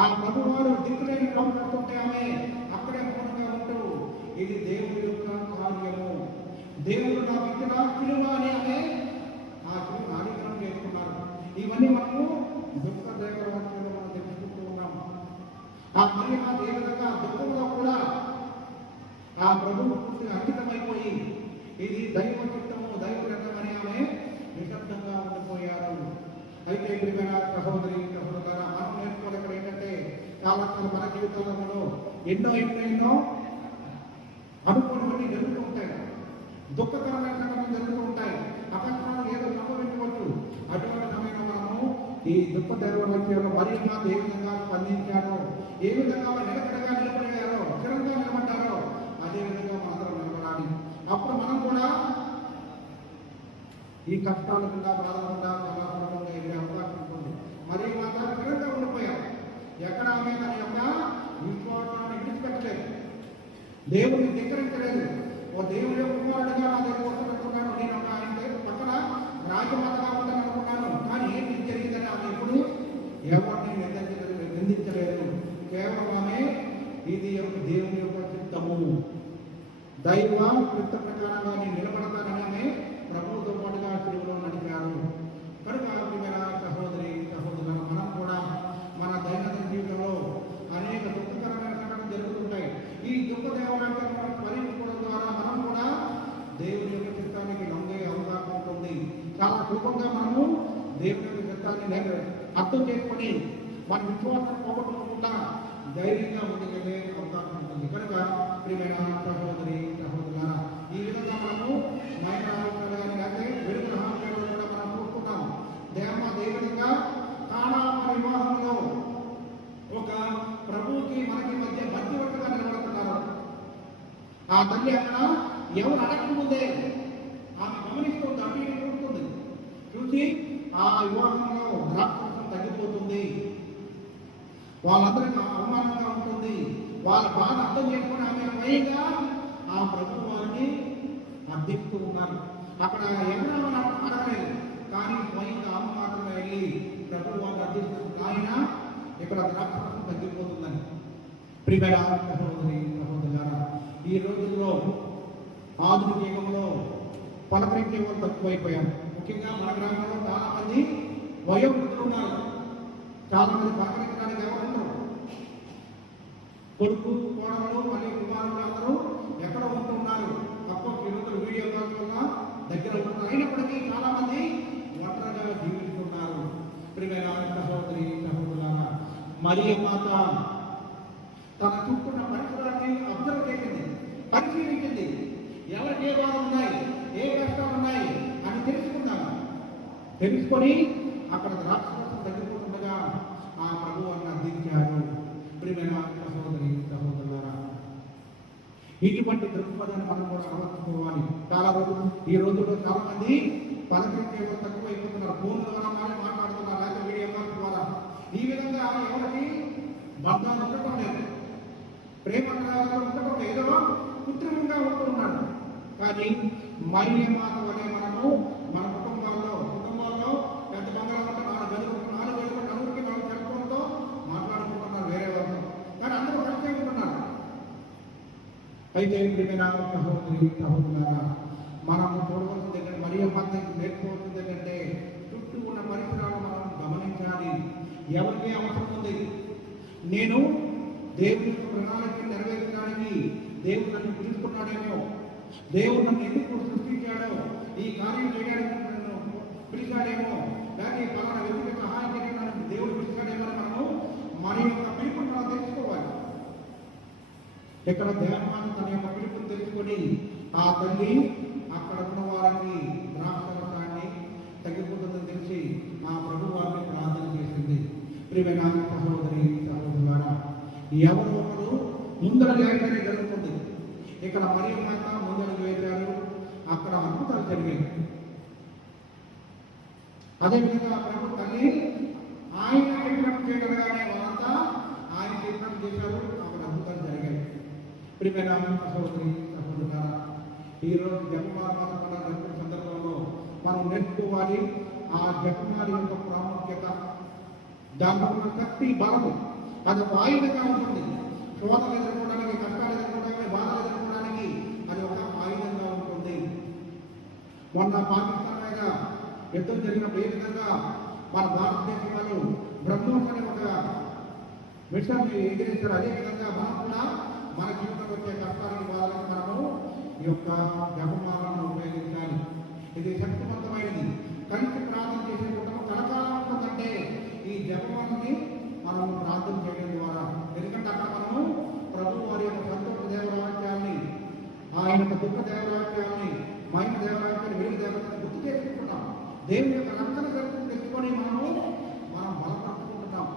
ఆ ప్రభు వారు దిక్కులేని కాపాడుతుంటే ఆమె అక్కడే మౌనంగా ఉంటూ ఇది దేవుడి యొక్క కార్యము, దేవుడు నా వ్యక్తిగా విలువ అని ఆమె ఆ విలువను ఆలింగనం చేసుకున్నారు. ఇవన్నీ మనము దుఃఖ దేవరాజ్యంలో మనం తెలుసుకుంటూ ఉన్నాము. ఆ మరియు ఆ దేవతగా దుఃఖంలో కూడా ఆ ప్రభువు పూర్తిగా అంకితమైపోయి ఇది దైవ చిత్తము, దైవ గ్రంథమని ఆమె నిశ్శబ్దంగా ఉండిపోయారు. అయితే ప్రియమైన సహోదరి సహోదరులారా, మనం నేర్చుకోవాలి ఇక్కడ ఏంటంటే కావాల్సిన మన జీవితంలో ఎన్నో అనుకోనివన్నీ జరుగుతూ ఉంటాయి. దుఃఖకరమైన సంఘటనలు జరుగుతూ ఉంటాయి. అకస్మాత్తుగా ఏదో సంభవించవచ్చు. అటువంటి సమయంలో మనము ఈ దుఃఖ దేవరాజ్యంలో మరింత ఏ విధంగా స్పందించారో, ఏ విధంగా నిలకడగా నిలబడియారో, స్థిరంగా నిలబడ్డారో అదే విధంగా మనందరం నిలబడాలి. అప్పుడు మనం కూడా ఈ కష్టాలు కూడా బాధకుండా సమాధానంగా ఎదిగే అవకాశం ఉంటుంది. మరియు మాత్రం స్థిరంగా ఉండిపోయారు. ఎక్కడ ఆమె తన యొక్క విశ్వాసాన్ని విడిచిపెట్టలేదు, దేవుడిని ధిక్కరించలేదు. ఓ దేవుడి యొక్క కుమారుడిగా నా దగ్గర వస్తున్నట్టున్నాను, నేను ఒక ఆయన పక్కన రాజమాతగా ఉండాలనుకున్నాను. కానీ ఏంటి జరిగిందని ఆమె ఎప్పుడు ఎవరిని నిందించలేదు. కేవలం ఆమె ఇది దేవుని యొక్క చిత్తము, దైవ చిత్త ప్రకారంగా నేను నిలబడతానని ఆమె ప్రభువుతో పాటుగా సిలువలో నడిచారు. కనుక ప్రియమైన సహోదరి సహోదరులు, మనం కూడా మన దైనందిన జీవితంలో అనేక దుఃఖకరమైన సంఘటనలు జరుగుతుంటాయి. ఈ దుఃఖ దేవాలయాన్ని మనం స్మరించుకోవడం ద్వారా మనం కూడా దేవుని యొక్క చిత్తానికి లొంగే అవకాశం ఉంటుంది. చాలా సులభంగా మనము దేవుని యొక్క చిత్తాన్ని అర్థం చేసుకొని మన విశ్వాసం పోగొట్టుకోకుండా ధైర్యంగా ముందుకెళ్ళే అవకాశం ఉంటుంది. కనుక ప్రియమైన సహోదరి సహోదరులారా, ఈ విధంగా మనము లేకపోతే వెలుగు హాస్పిటల్లో కూడా మనం చూస్తున్నాం. దేవుడిగా కానా వివాహంలో ఒక ప్రభువుకి మనకి మధ్యవర్తిగా నిలబడుతున్నారు. ఆ తల్లి అక్కడ ఎవరు అడగకముందే ఆమె గమనిస్తుంది, అటు ఇటు చూస్తుంది. చూసి ఆ వివాహంలో ద్రాక్షరసం తగ్గిపోతుంది, వాళ్ళందరికీ అవమానంగా ఉంటుంది. వాళ్ళ బాధ అర్థం చేసుకుని ఆమె పైగా ఆ ప్రభు వారిని అర్థిస్తూ ఉన్నారు. అక్కడ ఎవరో అడగలేదు, కానీ స్వయంగా ఆమె మాత్రమే వెళ్ళి ప్రభు వారిని అర్థిస్తుంది. ఆయన ఇక్కడ ద్రాక్షరసం తగ్గిపోతుందని. ప్రియమైన సహోదరి సహోదరులారా, ఈ రోజుల్లో ఆధునిక యుగంలో పలకరించే వాళ్ళు తక్కువైపోయారు. ముఖ్యంగా మన గ్రామంలో చాలా మంది వయోవృద్ధులు ఉన్నారు. చాలా మంది పలకరించడానికి ఎవరు ఉండరు. కొడుకు కోడలు మళ్ళీ కుమారులు అందరూ ఎక్కడ ఉంటున్నారు, తక్కువ కిలోమీటర్లు వీడియో కాల్స్ వల్ల దగ్గర ఉంటున్నారు. అయినప్పటికీ చాలా మంది ఒంటరిగా జీవిస్తున్నారు. ప్రియమైన సహోదరి సహోదరులారా, మరియ మాత తన చుట్టూన్న పరిసరాన్ని అబ్జర్వ్ చేసింది, పరిశీలించింది. ఎవరికి ఏ బాధలు ఉన్నాయి, ఏ కష్టాలు ఉన్నాయి అని తెలుసుకొని అక్కడ ద్రాక్షరసం తగ్గిపోతుండగా ఆ ప్రభు అన్న అందించారు. ప్రియమైన సహోదరి సహోదరులారా, ఇటువంటి దృక్పథాన్ని మనం కూడా అలవర్చుకోవాలి. చాలా రోజులు ఈ రోజుల్లో చాలా మంది పలకరించే తక్కువ అయిపోతున్నారు. ఫోన్ ద్వారా మాట్లాడుతున్నారు, లేకపోతే వీడియో కాల్ ద్వారా. ఈ విధంగా ఎవరికి బంధాలు ఉండటం లేదు, ప్రేమ ఉండటం ఏదో కృత్రిమంగా ఉంటున్నాడు. కానీ మరియ మాత వలె మనము మన కుటుంబాల్లో పెద్ద బంగాళాలో 4 గదులు నలుగురికి 4 సెల్ఫోన్తో మాట్లాడుకుంటున్నారు వేరే వాళ్ళతో, కానీ అందరూ కలిసే ఉంటున్నారు. అయితే ప్రియమైన సహోదరి సహోదరులారా, మనము చూడవలసింది ఏంటంటే, మరియ మాత నేర్చుకోవాల్సింది ఏంటంటే, చుట్టూ ఉన్న పరిసరాలు మనం గమనించాలి. ఎవరికి అవసరం ఉంది, నేను దేవుని ప్రణాళిక నెరవేర్చడానికి దేవుడు నన్ను పిలుచుకున్నాడేమో, దేవుడు నన్ను ఎందుకు సృష్టించాడో, ఈ కార్యం చేయడానికి నన్ను పిలిచాడేమో, లేకపోతే పలానా వ్యక్తికి సహాయం చేయడానికి దేవుడు పిలిచాడేమో మనము మన యొక్క పిలుపుని మనం తెలుసుకోవాలి. ఇక్కడ దేవమాత తన యొక్క పిలుపుని తెలుసుకొని ఆ తల్లి అక్కడ ఉన్న వారికి ద్రాక్షరసాన్ని తగ్గిపోతుందని తెలిసి ఆ ప్రభు వారిని ప్రార్థన చేసింది. ప్రియమైన సహోదరి సహోదరులారా, ఎవరు ఒకరు ముందర వేయగానే జరుగుతుంది. ఇక్కడ మరియ మాత ముందర వేశారు, అక్కడ అద్భుతాలు జరిగాయి. అదేవిధంగా ప్రభు తల్లి ఆయన చెప్పినట్టు చేయగలగానే వాళ్ళంతా ఆయన చెప్పినట్టు చేశారు, అక్కడ అద్భుతాలు జరిగాయి. ప్రియమైన సహోదరి సహోదరులారా, ఈరోజు జపమాల జరిపిన సందర్భంలో మనం నేర్చుకోవాలి ఆ జపమాల యొక్క ప్రాముఖ్యత, దాంట్లో ఉన్న శక్తి బలము. అది ఒక ఆయుధంగా ఉంటుంది. శోధనలు ఎదుర్కోవడానికి, కష్టాలు ఎదుర్కోవడానికి, బాధలు ఎదుర్కోవడానికి అది ఒక ఆయుధంగా ఉంటుంది. మొన్న పాకిస్తాన్ మీద యుద్ధం జరిగినప్పుడు ఏ విధంగా మన భారతదేశం వాళ్ళు బ్రహ్మోస్ అనే ఒక విషయాన్ని ఎదిరించారు, అదేవిధంగా మనం కూడా మన జీవితంలో వచ్చే కష్టాలను బాధలకు మనము ఈ యొక్క జపమాలను ఉపయోగించాలి. ఇది శక్తివంతమైనది. కలిసి ప్రార్థన చేసే కుటుంబం కలకాలం ఉంటుందంటే ఈ జపమాలని మనం ప్రార్థన చేయడం ద్వారా. ఎందుకంటే అక్కడ మనము ప్రభు వారి యొక్క సంతోష దేవరాజ్యాన్ని, ఆయన యొక్క దుఃఖ దేవరాజ్యాన్ని, మహిమ దేవరాజ్యాన్ని, వెలుగు దేవరాజ్యాన్ని గుర్తు చేసుకుంటున్నాం. దేవుని యొక్క రక్షణ శక్తిని తెచ్చుకొని మనం బలపరుచుకుంటున్నాం.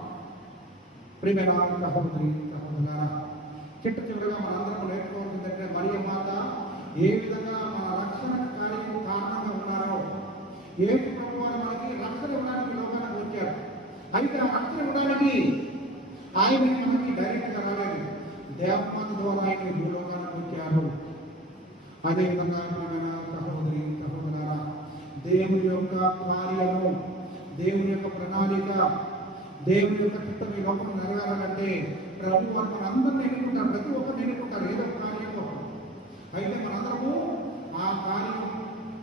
ప్రియమైన సహోదరి సహోదరులారా, చివరిగా మనందరం నేర్చుకోవాల్సిందంటే మరియ మాత ఏ విధంగా మన రక్షణ కార్యం కారణంగా ఉన్నారో, ఏ ప్రభు వారు మనకి రక్షణ ఇవ్వడానికి లోకానికి వచ్చారు. అయితే ఆ రక్షణ ఇవ్వడానికి ఆయన మనకి డైరెక్ట్గా రాలేదు, దేవమాత ద్వారా ఆయన భూలోకానికి వచ్చారు. అదేవిధంగా సహోదరి సహోదరులారా, దేవుని యొక్క కార్యము, దేవుని యొక్క ప్రణాళిక దేవుని యొక్క చిత్తం ఈ లోపల నెరవేరాలంటే ప్రభు వారు మనందరినీ ఎన్నుకుంటారు, ప్రతి ఒక్కరిని ఎన్నుకుంటారు ఏదో ఒక కార్యంలో. అయితే మనందరము ఆ కార్యం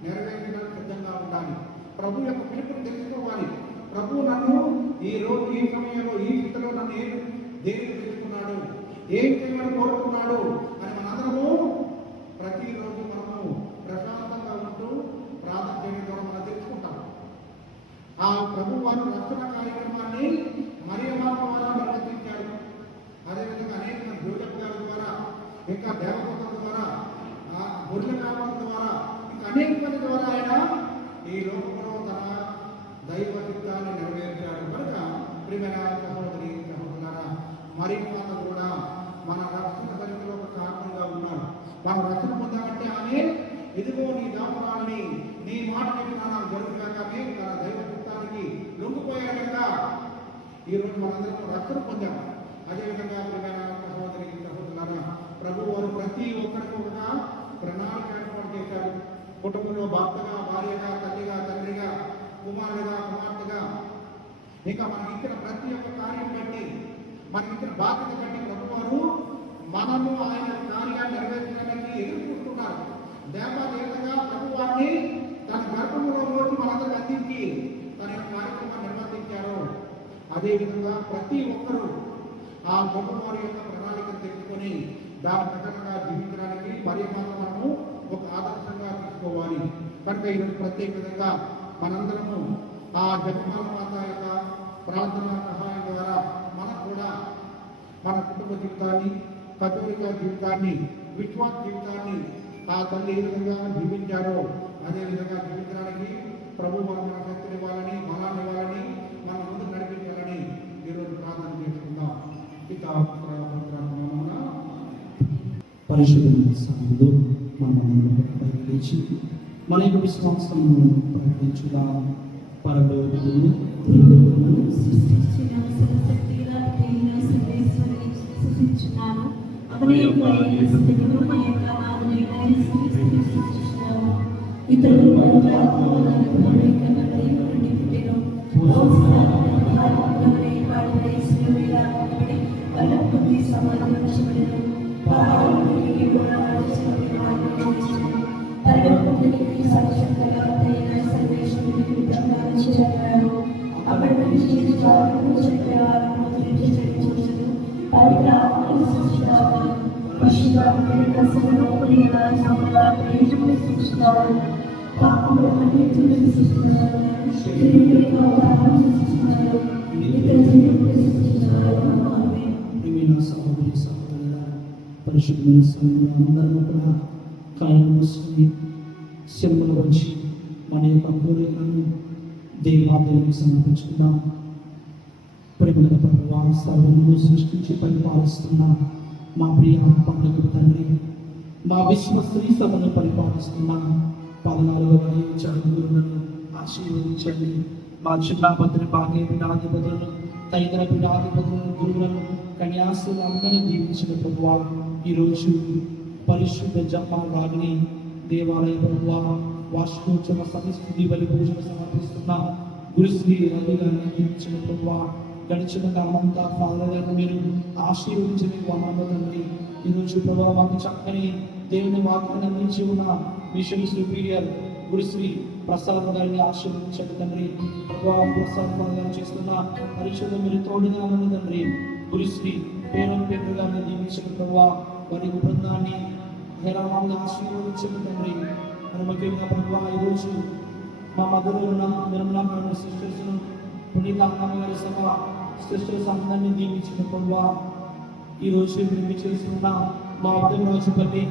నెరవేర్చడానికి సిద్ధంగా ఉండాలి. ప్రభు యొక్క పిలుపుని తెలుసుకోవాలి. ప్రభు నన్ను ఈ రోజు ఈ సమయంలో ఈ స్థితిలో నన్ను దేవుడు తెలుసుకున్నాడు, ఏం చేయమని కోరుకున్నాడు అని మనందరము ప్రతిరోజు మనము ప్రశాంతంగా ఉంటూ ప్రార్థన చేయడం ద్వారా మనం తెలుసుకుంటాం. ఆ ప్రభు వారు రక్షణ కార్యక్రమాన్ని మరియ మాత ద్వారా నిర్వర్తించారు. అదేవిధంగా అనేక జోజఫ్ గారి ద్వారా, ఇంకా దేవదూతల ద్వారా, గొర్రెల కాపరుల ద్వారా, ఇంకా అనేక మంది ద్వారా ఆయన ఈ లోకంలో తన దైవ చిత్తాన్ని నెరవేర్చాడు. కనుక ప్రియమైన సహోదరి సహోదరులారా, మరియ మాత కూడా మన రక్షణ సరిగ్గా ఒక కారణంగా ఉన్నారు. మనం రక్షణ పొందాలంటే ఆమె ఇదిగో నీ దాపరాలని నీ మాట నాకు జరుగుగాక మేము తన దైవ చిత్తానికి లొంగిపోయాక ఈరోజు మనందరం రక్షణ పొందాము. అదేవిధంగా ప్రియమైన సహోదరి సహోదరులారా, ప్రభు వారు ప్రతి ఒక్కరికి ఒక ప్రణాళిక ఏర్పాటు చేశారు. కుటుంబంలో భర్తగా, భార్యగా, తల్లిగా, తండ్రిగా, కుమారుడిగా, కుమార్తెగా, ఇంకా మనకి ఇచ్చిన ప్రతి ఒక్క కార్యం బట్టి, మనకి ఇచ్చిన బాధ్యత బట్టి ప్రభు వారు మనము ఆయన కార్యాన్ని నెరవేర్చడానికి ఎదుర్కొంటున్నారు. దేవదేవతగా ప్రభు వారిని తన గర్భంలో రోజు మనందరికి అందించి తన కార్యక్రమాన్ని నిర్వర్తించారు. అదేవిధంగా ప్రతి ఒక్కరూ ఆ ప్రభు వారి యొక్క ప్రణాళికను తెలుసుకొని దాని ప్రకారంగా జీవించడానికి మరి మనము ఒక ఆదర్శంగా తీసుకోవాలి. కనుక ఈరోజు ప్రత్యేకంగా మనందరము ఆ జగన్మాత మాత యొక్క ప్రార్థన సహాయం ద్వారా మనకు కూడా మన కుటుంబ జీవితాన్ని, కథోలిక జీవితాన్ని, విశ్వాస జీవితాన్ని ఆ తల్లి ఏ విధంగా జీవించారో అదే విధంగా జీవించడానికి ప్రభు మన శక్తిని ఇవ్వాలని, బలాన్ని ఇవ్వాలని, మన ముందుకు నడిపించాలని ఈరోజు ప్రార్థన చేసుకుందాం. పరిశుద్ధమైన సమయంలో మనమందరం లేచి మన యొక్క విశ్వాసము ప్రకటించుగా. పరలోకమును సృష్టించిన సర్వశక్తిగల దేవుని సర్వేశ్వరుని స్తుతించున్నాను. అతని యొక్క స్థితిలో మన యొక్క నాథుడైన యేసుక్రీస్తుని స్తుతించున్నాను. ఇతరులు ఆత్మలను పునరుద్ధరణ దేవుని పుట్టిన ఓసారి వాడి యేసువిలా పడి వల్లపుని సమాధానపరచబడిన పాపానికి కూడా పరలోకమునికి సాక్షాత్తుగా అయిన సర్వేశ్వరుని విధానాలు చేశారు. అప్పటి జీవితాలను చెప్పేవారు చూసారు. పరిగ్రహాలను సృష్టిస్తారు. పరిశుద్ధాత్మని కసరలో ప్రియల సమల ప్రేమని సృష్టిస్తారు. పాపముల అన్నిటిని సృష్టిస్తారు. శరీరంలో ఆత్మని సృష్టిస్తారు. ఇతర జీవులను సృష్టిస్తారు. ఆమేన్. ప్రియమైన సహోదరి సహోదరులారా, పరిశుద్ధమైన సమయంలో అందరం కూడా కాయలు మూసుకుని శిరములు వచ్చి మన యొక్క కోరికలను దేవాదేవునికి సమర్పించుకుందాం. ప్రేమల ప్రభువా, సర్వమును సృష్టించి పరిపాలిస్తున్న మా ప్రియ పండుగ తండ్రి, మా విశ్వ స్త్రీ సభను పరిపాలిస్తున్న 14వ చదువులను ఆశీర్వదించండి. మా జిల్లా భద్ర భాగ్య పీఠాధిపతులను, తదితర పీఠాధిపతులను, గురువులను, కన్యాసులను అందరినీ దీవించిన ప్రభువా, ఈరోజు పరిశుద్ధ జపం రాగిని దేవాలయ ప్రభువా వార్షికోత్సవ సమిస్థితి బలి పూజలు సమర్పిస్తున్న గురుశ్రీ రవి గారిని దీవించిన ప్రభువా, గడిచిన కాలమంతా ఫాదర్ గారిని మీరు ఆశీర్వదించిన వందనాలు తండ్రి. ఈరోజు ప్రభావ మాకు చక్కని దేవుని వాక్యాన్ని అందించి ఉన్న మిషన్ సుపీరియర్ గురుశ్రీ ప్రసాద్ గారిని ఆశీర్వదించండి తండ్రి. ప్రభావ ప్రసాద్ గారు చేస్తున్న పరిచయం మీరు తోడుగా ఉన్న తండ్రి. గురుశ్రీ పేరు గారిని దీవించిన ప్రభావ వారి బృందాన్ని హేరామాలను ఆశీర్వదించండి తండ్రి. మరి ముఖ్యంగా ప్రభావ ఈరోజు మా మధ్యలో ఉన్న నిర్మలమైన సిస్టర్స్ను, పునీత గారి సభ సిస్టర్స్ అందరినీ దీవించిన ప్రభావ ఈరోజు మేము చేస్తున్న మా ఉదయం రాజుపల్లి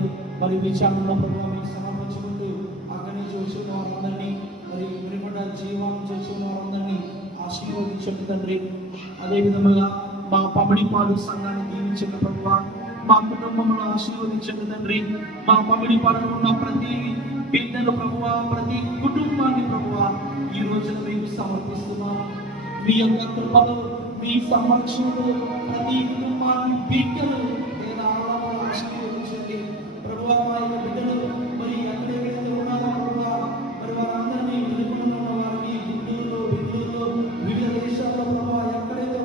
మరి విచారణలో ప్రభావ మీకు సమర్పించుకుంటూ అక్కడి నుంచి వచ్చిన వారందరినీ, మరి విరిమడ జీవాన్ని చేసిన వారందరినీ ఆశీర్వదించండి తండ్రి. అదేవిధంగా మా పమిడిపాడు సంఘాన్ని దీవించండి ప్రభువా. మా కుటుంబంలో ఆశీర్వదించండి తండ్రి. మా పమిడిపాడులో ఉన్న ప్రతి బిడ్డలు ప్రభువా, ప్రతి కుటుంబాన్ని ప్రభువా ఈ రోజున మేము సమర్పిస్తున్నాం. మీ యొక్క కృపలో, మీ సంరక్షణలో ప్రతి కుటుంబాన్ని బిడ్డలు ఆశీర్వదించండి ప్రభువా. మా యొక్క బిడ్డలు మరి ఎక్కడెక్కడైతే ఉన్నారో ప్రభువా, మరి వారందరినీ వెలుగులో ఉన్న వారిని గుంటూరులో, బెంగళూరులో, వివిధ దేశాల్లో ప్రభువా ఎక్కడైతే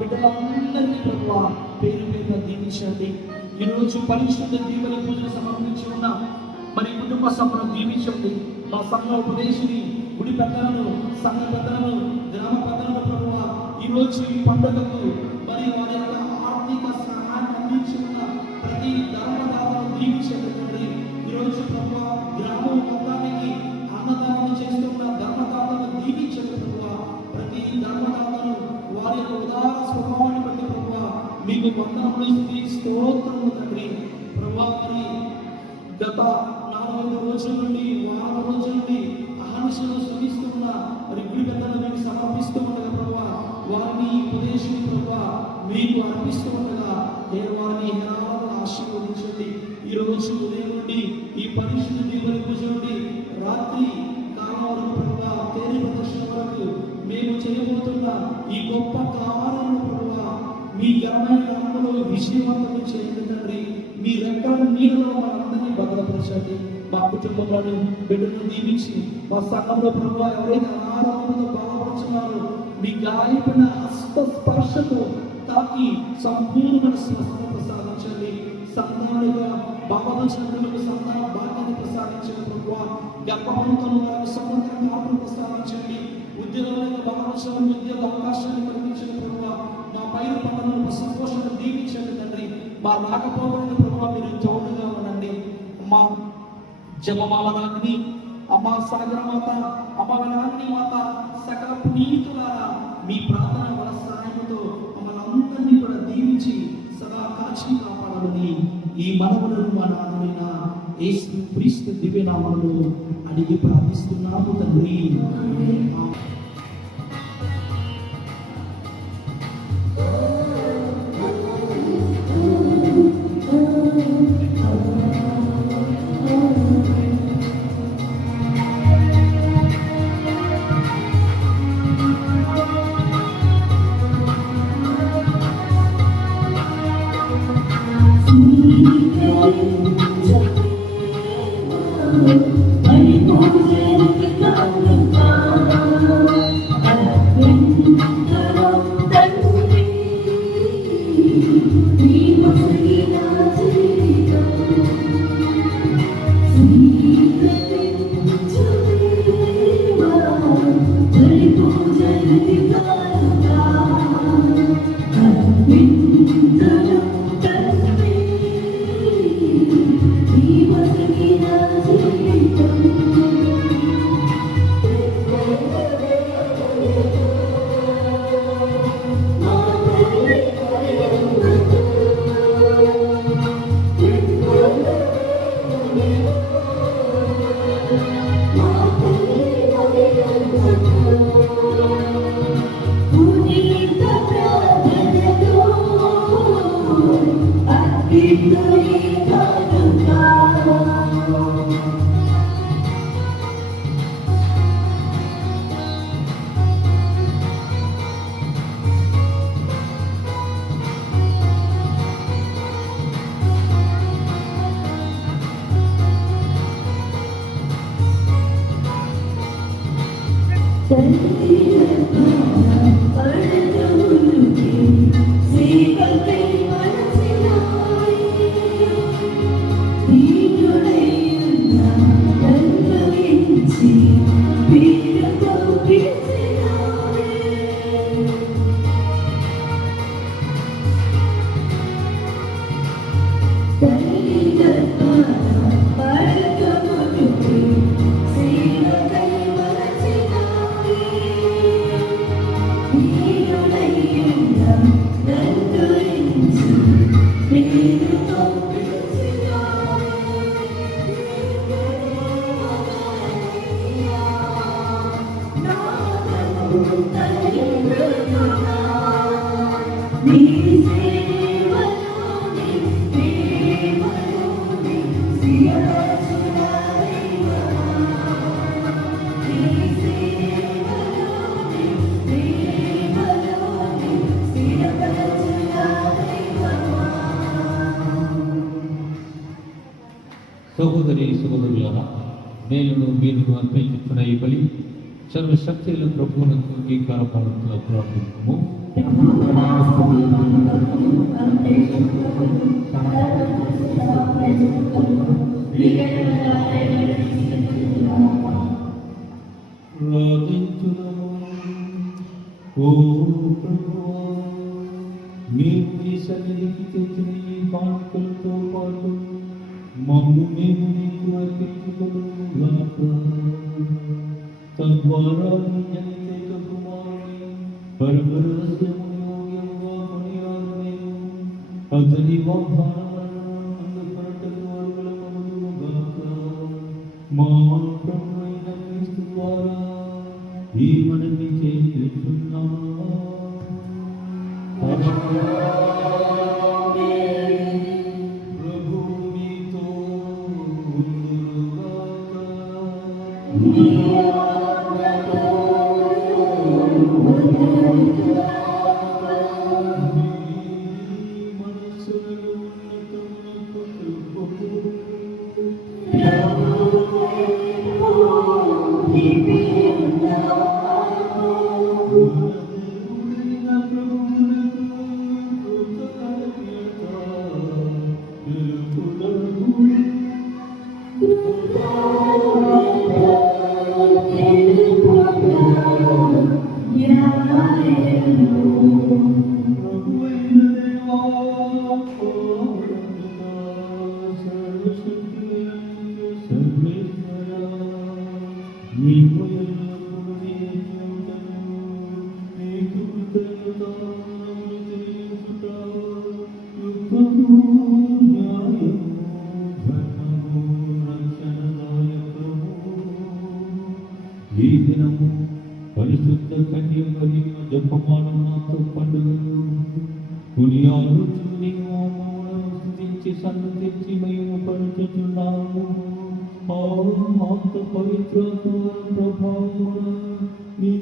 బిడ్డలందరినీ ప్రభువా పేరు పేరున దీవించండి. ఈరోజు పరిశుద్ధ దీవెన పూజలు సమర్పించి ఉన్న మరి కుటుంబ సభను దీవించండి. మా సంఘ ఉపదేశిని, గుడి పెద్దలను, సంఘ పెద్దలను, గ్రామ పెద్దలను ప్రభువా ఈరోజు ఈ పండుగకు మరి వారి యొక్క ఆర్థిక సహాయాన్ని అందించిన ప్రతి ధర్మదాతను దీవించండి తండ్రి. ఈరోజు ప్రభువా గ్రామం మొత్తానికి అన్నదానం చేస్తున్న ధర్మదాతను దీవించండి ప్రభువా. ప్రతి ధర్మదాతను వారి యొక్క ఉదార స్వభావాన్ని బట్టి ప్రభువా మీకు వందనములు, స్తుతి, స్తోత్రములు తండ్రి. ప్రభువా మరి గత 4 రోజుల నుండి, వారం రోజుల నుండి అహర్నిశలు శ్రమిస్తున్న మరి గుడి పెద్దలను మీకు సమర్పిస్తూ ఉండగా ప్రభువా వారిని ఉపదేశం ప్రభువా మీకు అర్పిస్తూ ఉండగా నేను వారిని హేరాలను ఆశీర్వదించండి. ఈ రోజు ఉదయం నుండి ఈ పరిశుద్ధ దీవెన పూజ నుండి రాత్రి కాలం వరకు ప్రభువా తేరి ప్రదర్శన వరకు మేము చేయబోతున్న ఈ గొప్ప కార్యము ప్రభువా మీ ఘనమైన నామములో విజయవంతం చేయండి తండ్రి. మీ రెక్కల నీడలో మనందరినీ భద్రపరచండి. మా కుటుంబంలో బిడ్డను దీవించి మా సంఘంలో ప్రభువా ఎవరైతే అనారోగ్యంతో బాధపడుతున్నారో మీ గాయపడిన హస్త స్పర్శతో తాకి సంపూర్ణ స్వస్థత ప్రసాదించండి. సంతానంగా బాధపడుతున్నటువంటి సంతాన భాగ్యాన్ని ప్రసాదించండి ప్రభువా. గర్భవంతుల వారికి సంబంధం కాపులు ప్రసాదించండి. ఉద్యోగాలను బాధపడుతున్న ఉద్యోగ అవకాశాన్ని కలిగించండి ప్రభువా. మా పైన పంటలను సంతోషాన్ని దీవించండి తండ్రి. మా రాకపోవడానికి ప్రభువా మీరు తోడుగా ఉండండి. అమ్మా జపమాల నాగిని, అమ్మా సాగరమాత, అమ్మ నాగిని మాత, సకల పునీతులారా మీ ప్రార్థన వల సహాయంతో మమ్మల్ని అందరినీ కూడా దీవించి సదా కాచి కాపాడాలని ఈ మనవులను మా నాన్నైన యేసు క్రీస్తు దివ్య నామములో అడిగి ప్రార్థిస్తున్నాము తండ్రి. సహోదరి సహోదరులారా, మేలును మీరును అర్పించుకున్న ఈ బలి సర్వశక్తుల ప్రభువునకు అంగీకారపడుతున్న ప్రార్థించము. మేము నీకు అర్పించుకొనుగాక. తద్వారా నీ జనితైక కుమారుని పరమరహస్యమును యోగ్యముగా కొనియాడమేము. అతని వాగ్దానములను అందుకొనుటకు అర్హులమగుదుముగాక. మా ప్రభువైన క్రీస్తు ద్వారా ఈ మనవి చేయుచున్నాము. ప్రభువు మీతో ఉండుగాక. మీ మనస్సులను ఉన్నతమునకు తెలుపుకొనుడు. ఈ దినము పరిశుద్ధ కన్య మరియు జపమానం మాతో పండుగలు పుణ్యాలుచుని మమ్మల్ని స్తుతించి సన్నుతించి మేము పరుచుచున్నాము. మాత పవిత్ర ప్రభావమున నీ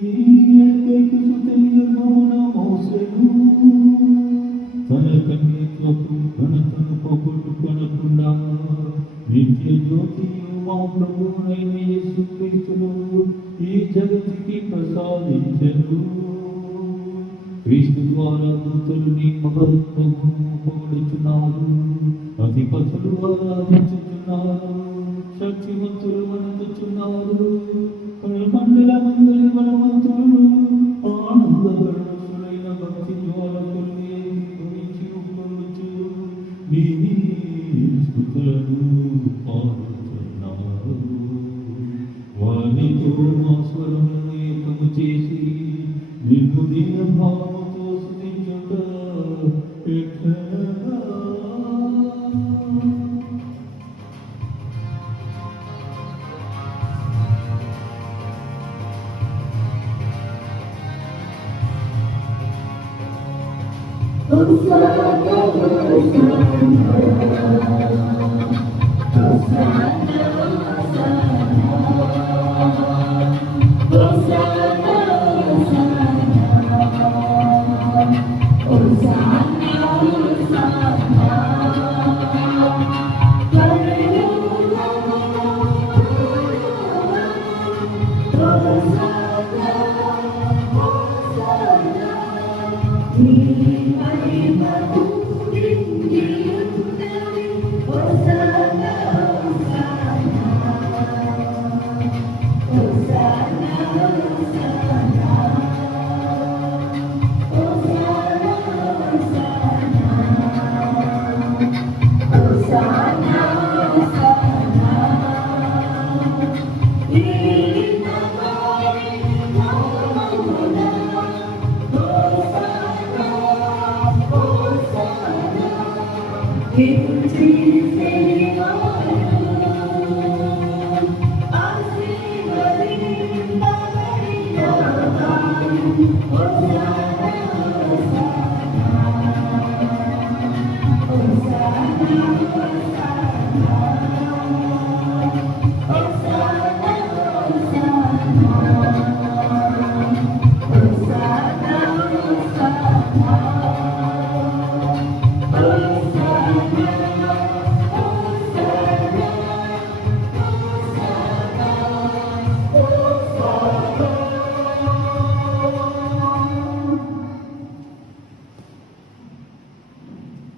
ఏకైక సుతయ్య మౌన మోసెను తన కన్యత్వపు ఘనతను పోగొట్టుకొనకుండా నిత్య జ్యోతియు మా ప్రభువునైన యేసుక్రీస్తును ఈ జగతికి ప్రసాదించెను. క్రీస్తు ద్వారా దూతలు నీ మహత్వము పొగడుచున్నారు, అధిపతులు ఆరాధించుచున్నారు, శక్తివంతులు వణుకుచున్నారు, మండలమందరి బలవంతులు ఆనందభరణులైన భక్తి జ్వాలకులు ఏకీభవించి ఉప్పొంగుచు నీ స్తుతులను పాడుచున్నారు. వారితో మా స్వరమును ఏకము చేసి నిర్గుణీయ భావముతో స్తుతించుట ఎట్లా?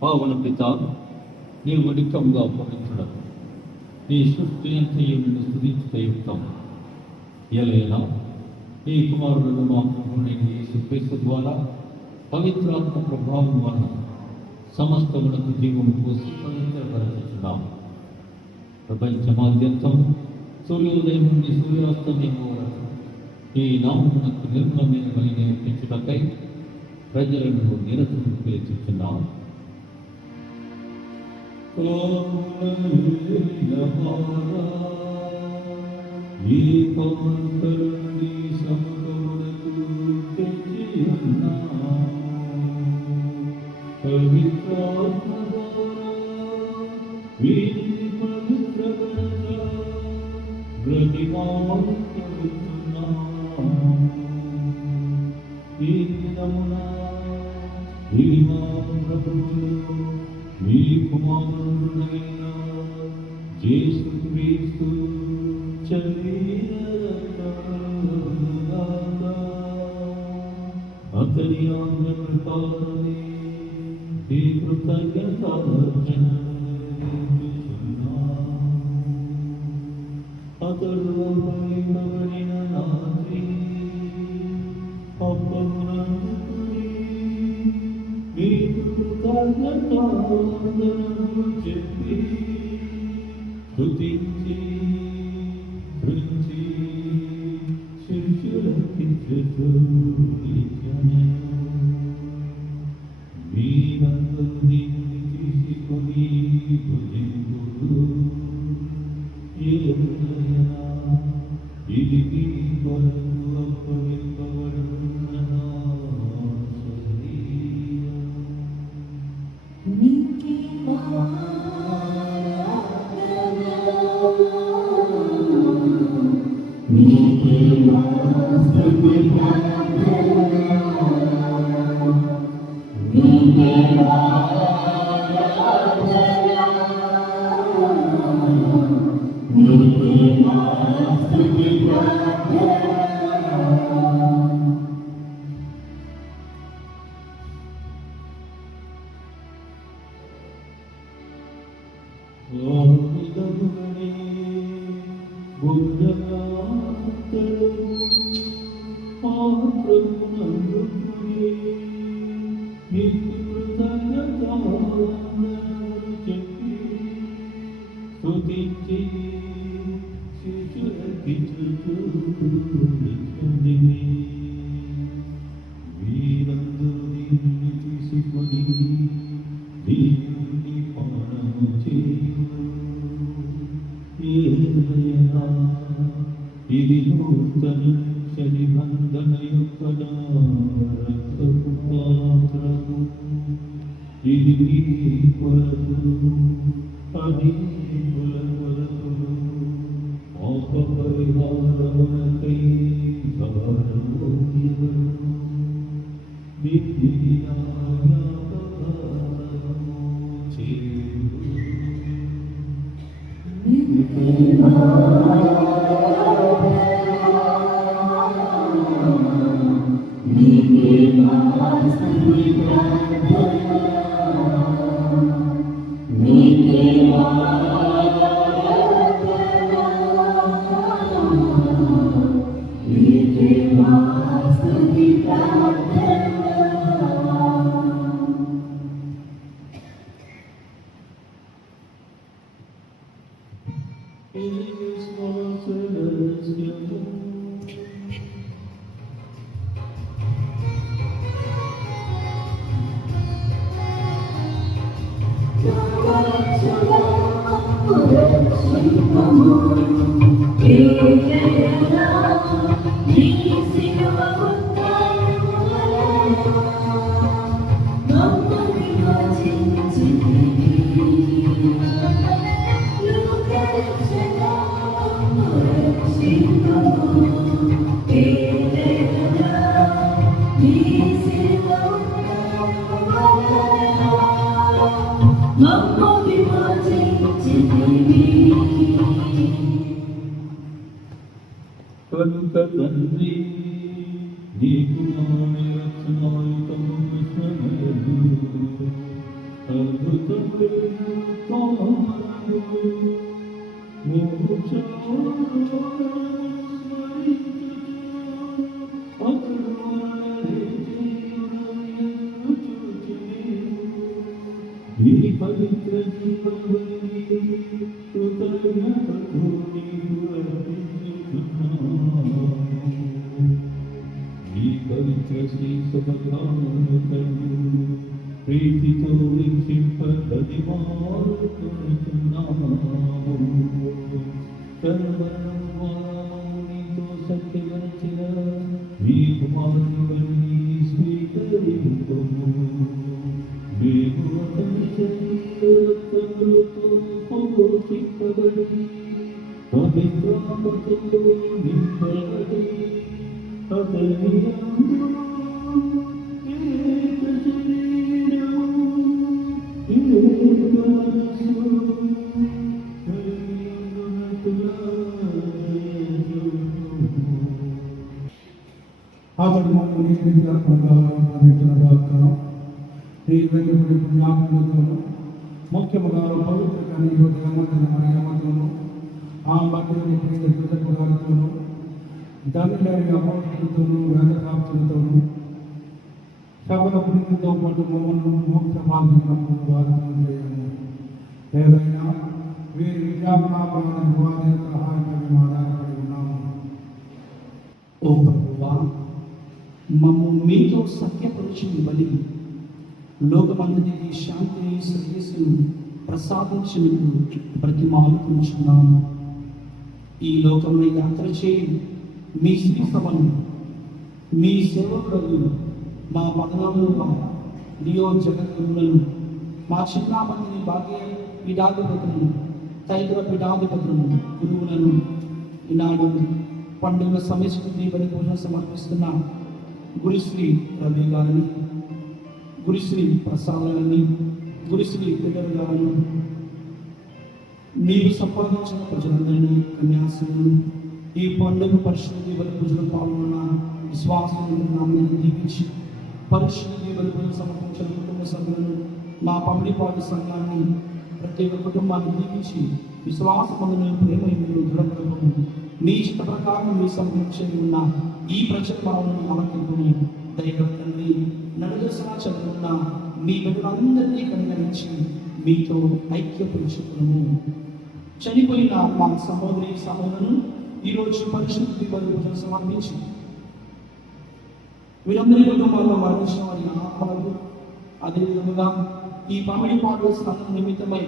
పావన పిత, నీ ఉడికంగా పవిత్రుడము, నీ సృష్టి అంతయు నిన్ను స్తుతించుటయుక్తం. ఎలైనా ఈ కుమారులను మా ప్రభువైన యేసుక్రీస్తు ద్వారా పవిత్రాత్మ ప్రభావం వలన సమస్తమునకు జీవము పోసి పవిత్రపరచుచున్నాము. ప్రపంచమాద్యంతం సూర్యోదయం నుండి సూర్యాస్తమయం వరకు ఈ నామమునకు నిర్మలమైన బలి నేర్పించుటకై ప్రజలను నిరసన పిలుచుచున్నాం. ఈ పవిత్రుని సముఖమునకు తెచ్చి ఉన్నాం. పవిత్రాత్మ ద్వారా వీరిని పవిత్రపరచ బ్రతిమాలుకొనుచున్నాం. ఈ దినమున ఈ మా ప్రభువును మీ కుమారుడైన యేసుక్రీస్తు అతని ఆజ్ఞ ప్రకారమే ఈ కృతజ్ఞతార్పణ అతడు బలిపబడిన రాత్రి అప్పమునందుకుని మీకు కృతజ్ఞతావందనములు చెప్పి స్తుతించి కృంచి శిష్యులకిచ్చుచు ఇచ్చెను. మీరందరూ దీనిని తీసుకొని భుజింతురు. ఏలయనా ఇది మీ కొరకు అప్పగింపబడుతున్న నా శరీరం. వీరందరూ దీనిని తీసుకొని దీని పానము చేయును. ఏలయనా ఇది నూతన నిబంధన యొక్క నా రక్తపు పాత్రము. ఇది మీ కొరకు అనేకుల కొరకు పాపపరిహారమునకై ధారపోయెను. దీనిని నా జ్ఞాపకార్థము చేయుడు. కనుక తండ్రి నీకు నాని రక్షణాయుతము విశ్వమయదు అద్భుతమైన పాలనము మోక్షాలను స్మరించుచు అతడు మనల్ని చేయునని చూచుచునేము. ఈ పవిత్ర జీవబలి కృతజ్ఞతార్పణ ప్రీతితో వీక్షింపదది మారుతున్నాము సర్వమానమునితో సత్యవచన మీ కుమారుని స్వీకరింపము మేము అతని శరీరములతో పోషింపబడి పవిత్రాత్మతో నింపబడి అతని అతడు మమ్మల్ని పుణ్యాత్మలతోను ముఖ్యముగా పవిత్ర మరియమ్మతోను ఆ మధ్య కృతజ్ఞతలతోను ధనులైన అపోస్తులతోను వేదశాస్త్రులతోను సకల పుణ్యంతో పాటు మమ్మల్ని మోక్ష మార్గంలో వారితో చేయను. ఏదైనా వీరి విద్యాపరాధన వారి సహాయంగా మేము ఆధారపడి ఉన్నాము. ఓ ప్రభువా, మమ్ము మీతో సత్యపరుచుని బలి లోకమందరికి శాంతిని శ్రేయస్సును ప్రసాదించినట్టు బ్రతిమాలుకుంటున్నాము. ఈ లోకంలో యాత్ర చేయి మీ శ్రీ సభను మీ సేవకులను మా పదనాలుగా లియో జగద్గురులను మా చిన్నామందిని భాగ్య పీఠాధిపతులను తైతుల పీఠాధిపతులను గురువులను ఈనాడు పండుగ సమయస్కృతి బలి పూజ సమర్పిస్తున్న గురుశ్రీ రవి గారిని, గురుశ్రీ ప్రసాద్ గారిని, గురుశ్రీ పిల్లలు గారిని, నీవు సంపాదించిన ప్రజలందరినీ కన్యాసులను ఈ పండుగ పరిశుద్ధి బలి పూజలో పాల్గొన్న విశ్వాసులను దీవించి పరిశుద్ధి బలి పూజ సమర్పించిన కుటుంబ సభ్యులను మా పమిడిపాడు సంఘాన్ని ప్రతి ఒక్క కుటుంబాన్ని దీవించి విశ్వాస పొందిన ప్రేమ దృఢపడము. మీ ఇష్ట ప్రకారం మీ సంరక్షణ ఉన్న ఈ ప్రజలను ఆలకింపుని దయగలండి. నలుదశ చదువున్న మీ బిడ్డలందరినీ కనుగరించి మీతో ఐక్యపరుచుకును. చనిపోయిన మా సహోదరి సహోదరులను ఈరోజు పరిశుద్ధి బలి పూజ సమర్పించి వీరందరి కుటుంబాల్లో మరణించిన వారి ఆత్మలకు అదేవిధంగా ఈ పమిడిపాడు సంఘం నిమిత్తమై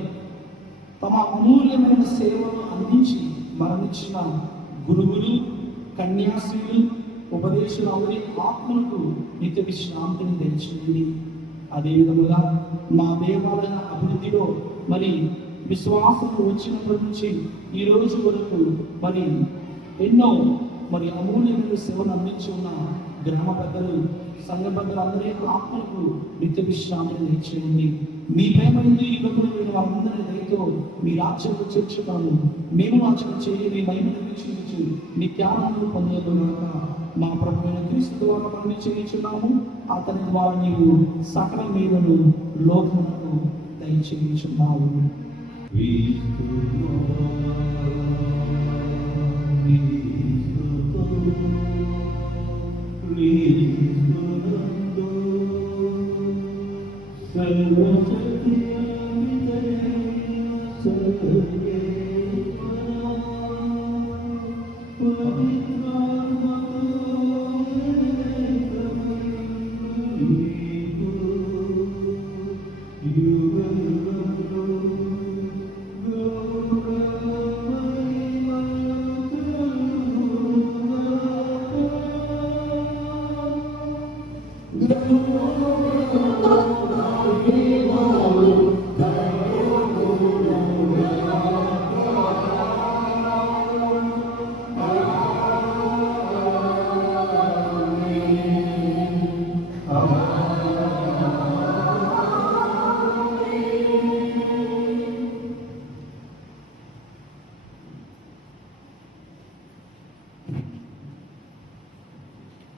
తమ అమూల్యమైన సేవను అందించి మరణించిన గురువులు, కన్యాశ్రీలు, ఉపదేశులు అందరి ఆత్మలకు నిత్య విశ్రాంతిని తెచ్చింది. అదేవిధముగా మా దేవాలయ అభివృద్ధిలో మరి విశ్వాసం వచ్చినప్పటి నుంచి ఈ రోజు వరకు మరి ఎన్నో మరి అమూల్యమైన సేవను అందించి ఉన్న గ్రామ పెద్దలు, సంఘ పెద్దలు అందరి ఆత్మలకు నిత్య విశ్రాంతిని తెచ్చేయండి. మీ ప్రేమ ఈ లోకంలో వారందరి దయతో మీ రాజ్యంలో చేర్చుతాను. మేము రాజ్యం చేయి మీ మహిమను వీక్షించు నిత్యానందం పొందగలగాక మా ప్రభువైన క్రీస్తు ద్వారా మనం చేయించున్నాము. అతని ద్వారా నీవు సకల మీదను లోకమునకు దయచేయించున్నావు.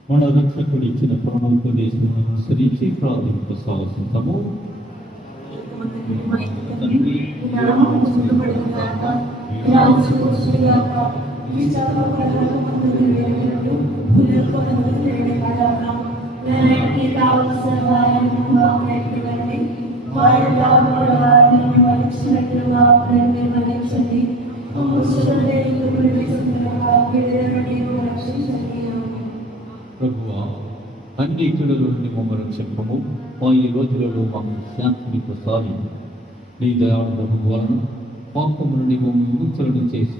మన రక్షకుడు ఇచ్చిన ప్రాణోపదేశం అనుసరించి ప్రాథమిక సాహసించము. అన్ని కీడుల నుండి మమ్మల్ని రక్షింపము. మా ఈ రోజులలో మాకు శాంతిని ప్రసాదించు. నీ దయాళువు వలన పాపము నుండి మమ్మల్ని విముక్తులను చేసి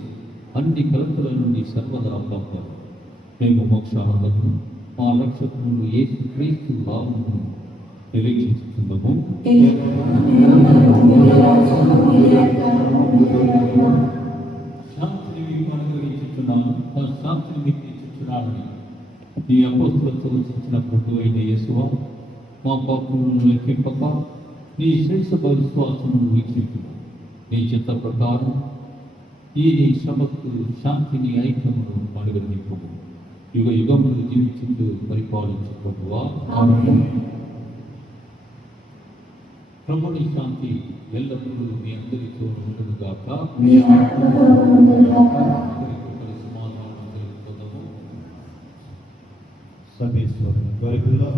అన్ని కలతల నుండి సర్వదా కాపాడు. మేము మోక్షానందము మా రక్షకుడు యేసు క్రీస్తు నామమున నిరీక్షిస్తున్నాము. శాంతిని మీకు అనుగ్రహించుతున్నాను, ఆ శాంతిని మీకు ఇచ్చుచున్నానని నీ అపోస్తులతో వచ్చిన ప్రభు అయిన యేసువా, మా పాపములను లెక్కింపక నీ శ్రేష్ఠ విశ్వాసమును వీక్షించు. నీ చిత్త ప్రకారం ఈ నీ శ్రమకు శాంతిని ఐక్యమును అనుగ్రహింపు. యుగ యుగములు జీవించుతూ పరిపాలించు ప్రభువా. ప్రభుని శాంతి ఎల్లప్పుడూ మీ అందరితో ఉండునుగాక. సమాధానం తెలుపుకుందాము. సర్వేశ్వరుని కోరికల్లో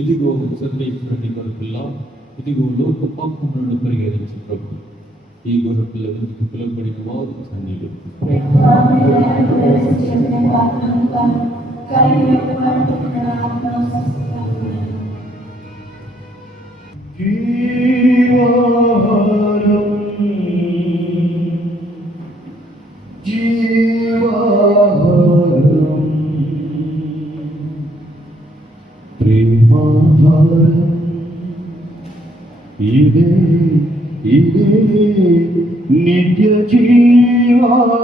ఇదిగో సర్వేశ్వరుని గొర్రెపిల్ల, ఇదిగో లోక పాపములను పరిహరించు ప్రభు. ఈ గొర్రెపిల్ల వెనుక పిలువబడిన వారు ధన్యులు. ఇదే నిత్య జీవాహారం.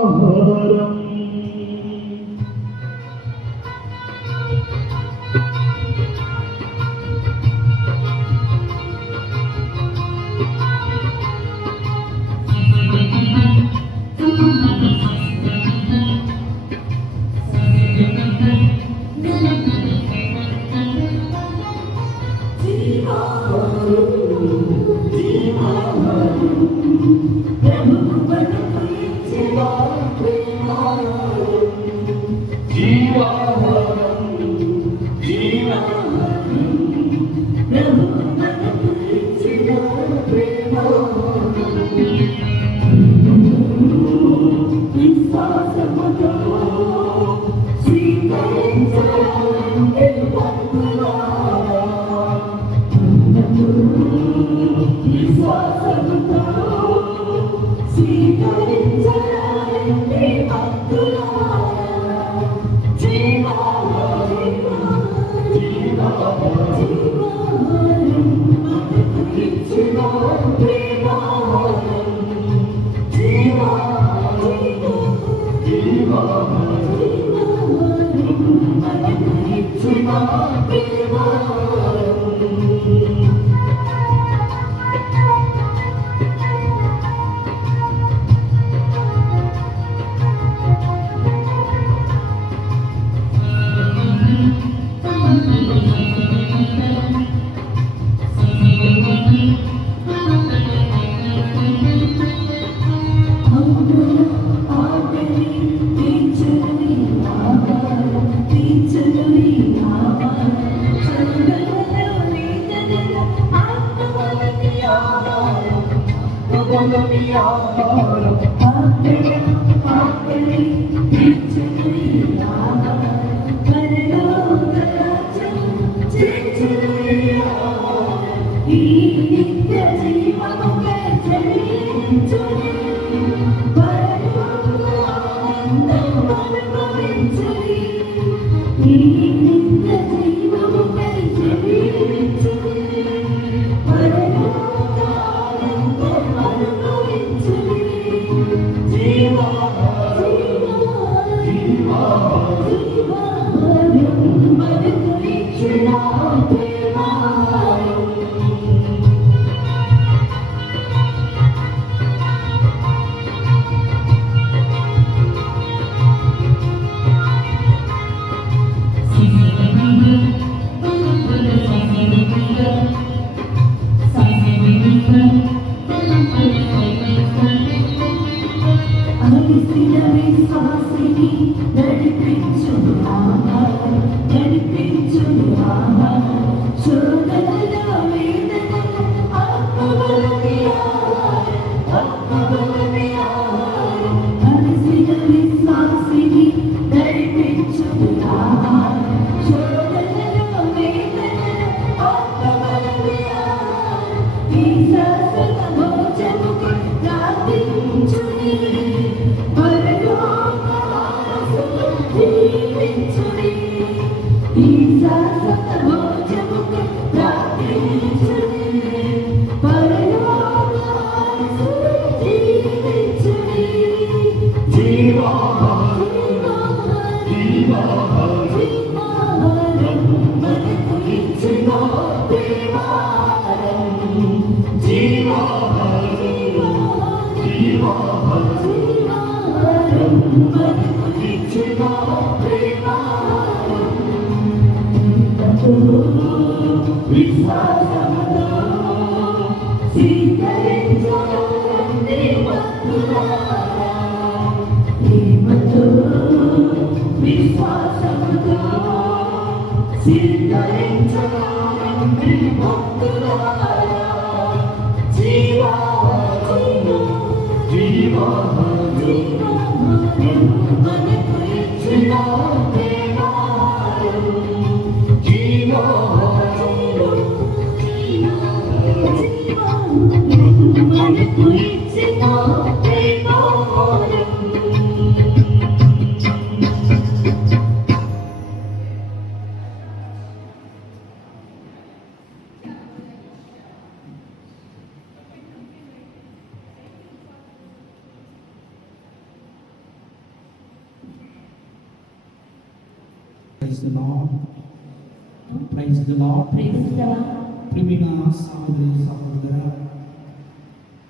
Praise the Lord. Praise the Lord. ప్రియమైన సహోదరి సహోదర,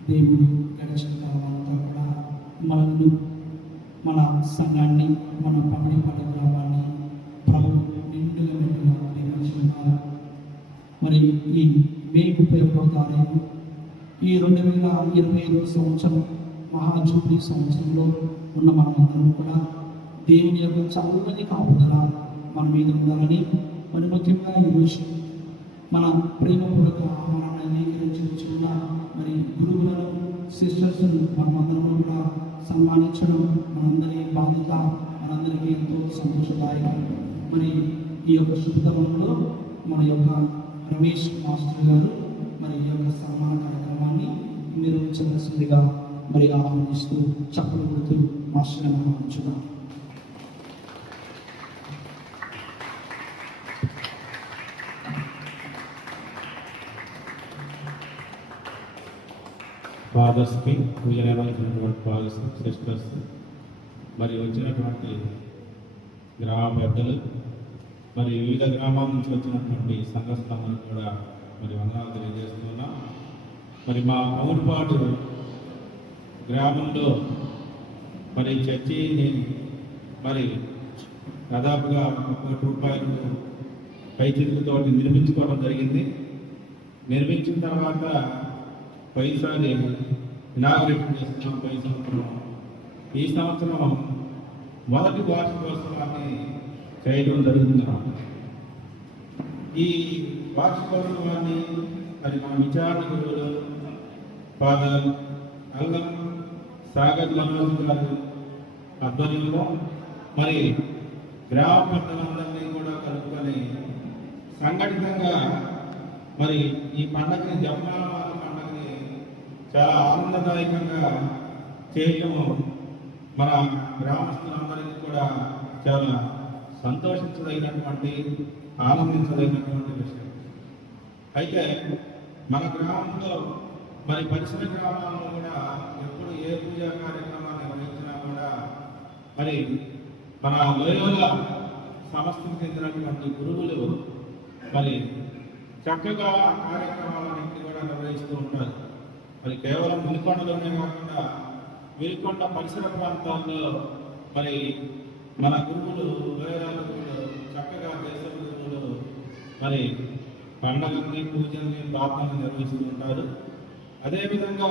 దేవుడు గడిచిన కాలమంతా కూడా మనల్ని, మన సంఘాన్ని, మన పమిడిపల్లి గ్రామాన్ని ప్రభు నిండుగా దీవించున్నారు. మరి ఈ మే 31వ తారీఖు ఈ 2025 సంవత్సరం మహాజూబ్లీ సంవత్సరంలో ఉన్న మనమందరం కూడా దేవుని యొక్క చల్లని కాపుదల మన మీద ఉండాలని, మరి ముఖ్యంగా ఈరోజు మన ప్రేమపూర్వక ఆహ్వానాన్ని అంగీకరించుకున్న మరి గురువులను, సిస్టర్స్ను మనమందరం కూడా సన్మానించడం మనందరి బాధ్యత, మనందరికీ ఎంతో సంతోషదాయకం. మరి ఈ యొక్క శుభతమంలో మన యొక్క రమేష్ మాస్టర్ గారు మరి ఈ యొక్క సన్మాన కార్యక్రమాన్ని నిర్వహించవలసిందిగా మరి ఆహ్వానిస్తూ చప్పలు కొడుతూ మాస్టర్ గారిని ఆహ్వానించున్నాం. ఫాదర్స్కి పూజ నిర్వహించినటువంటి ఫాదర్స్, సిస్టర్స్, మరి వచ్చినటువంటి గ్రామ పెద్దలు, మరి వివిధ గ్రామాల నుంచి వచ్చినటువంటి సంఘస్థానాలు కూడా మరి వందనాలు తెలియజేస్తున్నాం. మరి మా పౌరుపాటు గ్రామంలో మరి చర్చిని మరి దాదాపుగా 1 కోటి రూపాయలు పైచిలుకుతోటి నిర్మించుకోవడం జరిగింది. నిర్మించిన తర్వాత పైసారి ఇనాగ్రేషన్ చేస్తున్నాం. పై సంవత్సరం, ఈ సంవత్సరం మొదటి వార్షికోత్సవాన్ని చేయడం జరుగుతున్నాం. ఈ వార్షికోత్సవాన్ని మరి మా విచారణ గురువులు ఫాదర్ అల్లం సాగర్ మనోజ్ గారు ఆధ్వర్యంలో మరి గ్రామ పెద్దలందరినీ కూడా కలుపుకొని సంఘటితంగా మరి ఈ పండుగని జపమాల పండుగని చాలా ఆనందదాయకంగా చేయటం మన గ్రామస్తులందరికీ కూడా చాలా సంతోషించదగినటువంటి, ఆనందించదగినటువంటి విషయం. అయితే మన గ్రామంలో మరి పరిసర గ్రామాల్లో కూడా ఎప్పుడు ఏ పూజా కార్యక్రమాన్ని నిర్వహించినా కూడా మరి మన లోయోల సంస్థకు చెందినటువంటి గురువులు మరి చక్కగా ఆ కార్యక్రమాలన్నింటినీ కూడా నిర్వహిస్తూ ఉంటారు. మరి కేవలం వినుకొండలోనే కాకుండా వినుకొండ పరిసర ప్రాంతాల్లో మరి మన గురువులు, లోయరాల గురువులు చక్కగా దేశ గురువులు మరి పండగల్ని, పూజల్ని, ప్రార్థనలు నిర్వహిస్తూ ఉంటారు. అదేవిధంగా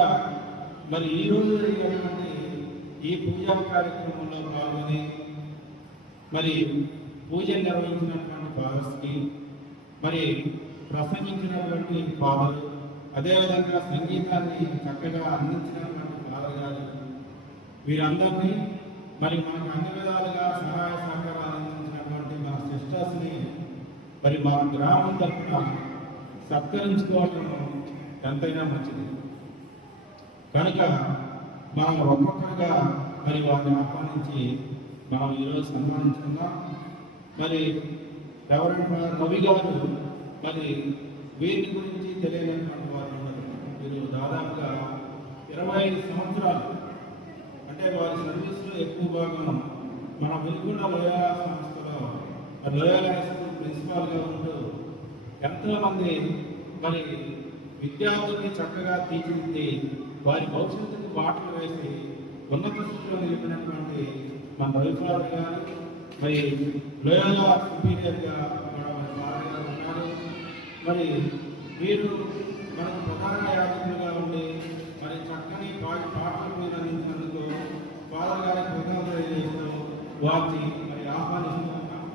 మరి ఈ రోజు జరిగినటువంటి ఈ పూజా కార్యక్రమంలో పాల్గొని మరి పూజలు నిర్వహించినటువంటి ఫాదర్స్కి, మరి ప్రసంగించినటువంటి ఫాదర్, అదేవిధంగా సంగీతాన్ని చక్కగా అందించినటువంటి ఫాదర్ గారు, వీరందరినీ మరి మనకు అన్ని విధాలుగా సహాయ సహకారాలు అందించినటువంటి మన సిస్టర్స్ని మరి మన గ్రామం తరఫున సత్కరించుకోవటం ఎంతైనా మంచిది. కనుక మనం ఒక్కొక్కరుగా మరి వారిని ఆహ్వానించి మనం ఈరోజు సన్మానించుకుందాం. మరి రెవరెండ్ ఫాదర్ రవి గారు మరి వీరి గురించి తెలియనటువంటి వారు ఉన్నారు. వీరు దాదాపుగా 25 సంవత్సరాలు అంటే వారి సర్వీస్లో ఎక్కువ భాగం మన వెలుగున్న లోయాల సంస్థలో లోయాల స్కూల్ ప్రిన్సిపాల్గా ఉంటూ ఎంతోమంది మరి విద్యార్థుల్ని చక్కగా తీర్చిదిద్ది వారి భవిష్యత్తుకు బాటలు వేసి ఉన్నత స్థితిలో నిలిపినటువంటి మన రవికుమార్ గారు మరి లోయాల సుపీరియర్గా ఉన్నారు. మరి వీరు మనకు ప్రధాన యాజకులుగా ఉండి మరి చక్కని పాటలు మీరు అందించినందుకు ఫాదర్ గారికి కృతజ్ఞతలు చేస్తూ వారిని మరి ఆహ్వానిస్తున్నాం.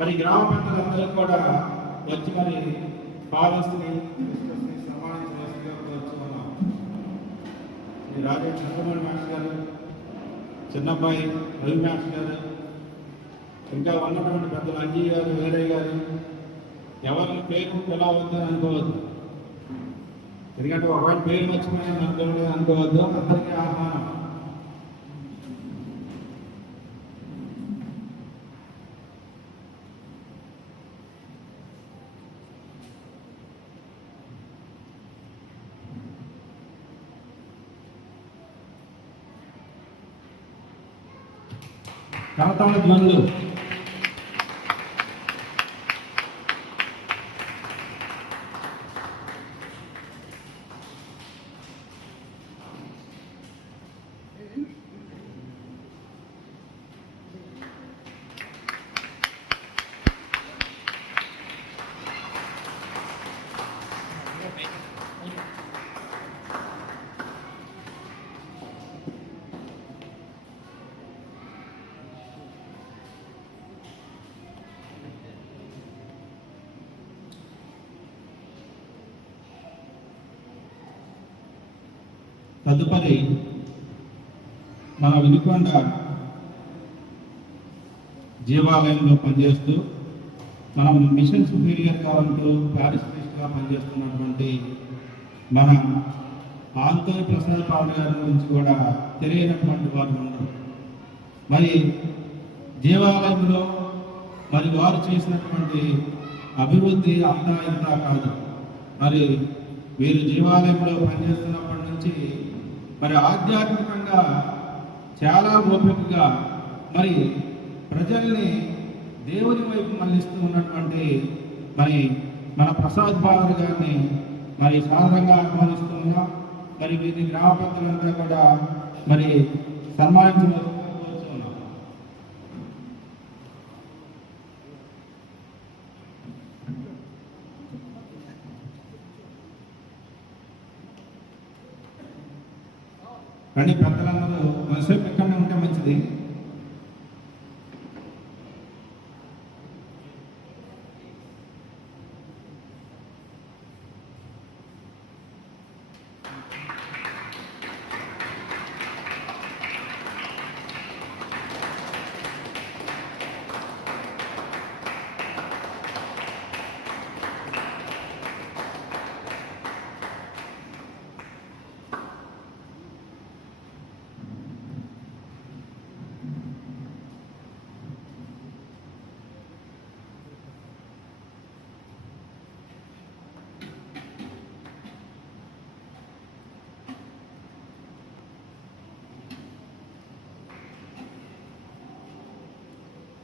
మరి గ్రామ పెద్దలందరూ కూడా వచ్చి మరి ఫాదర్స్ని సన్మానించవలసిందిగా వచ్చి ఉన్నాం. రాజేష్ చంద్రమణి మాస్టర్ గారు, చిన్నబ్బాయి రవి మాస్టర్ గారు, ఇంకా ఉన్నటువంటి పెద్దలు అంజీ గారు, వీరయ్య గారు, ఎవరిని పేరు పిలవద్దని అనుకోవద్దు. ఎందుకంటే ఒకవేళ పేరు మర్చిపోయిన అనుకోవద్దు. అందరికీ ఆహ్వానం. కరతాళ ధ్వనులు. తదుపరి మన వినుకొండ జీవాలయంలో పనిచేస్తూ మనం మిషన్ సుపీరియర్గా ఉంటూ ప్యారిస్ ప్రీస్ట్గా పనిచేస్తున్నటువంటి మన ఆంతోని ప్రసాద్ పాల్ గారి గురించి కూడా తెలియనటువంటి వారు ఉన్నారు. మరి జీవాలయంలో మరి వారు చేసినటువంటి అభివృద్ధి అంతా ఇంత కాదు. మరి వీరు జీవాలయంలో పనిచేస్తున్నప్పటి నుంచి మరి ఆధ్యాత్మికంగా చాలా ఓపికగా మరి ప్రజల్ని దేవుని వైపు మళ్ళిస్తూ ఉన్నటువంటి మరి మన ప్రసాద్ బాబు గారిని మరి సాధారణంగా ఆహ్వానిస్తున్నాం. మరి వీరి గ్రామ పెద్దలంతా కూడా మరి సన్మానించబోతున్నాం. కానీ పెద్దలందరూ మనసేపు ఇక్కడనే ఉంటే మంచిది.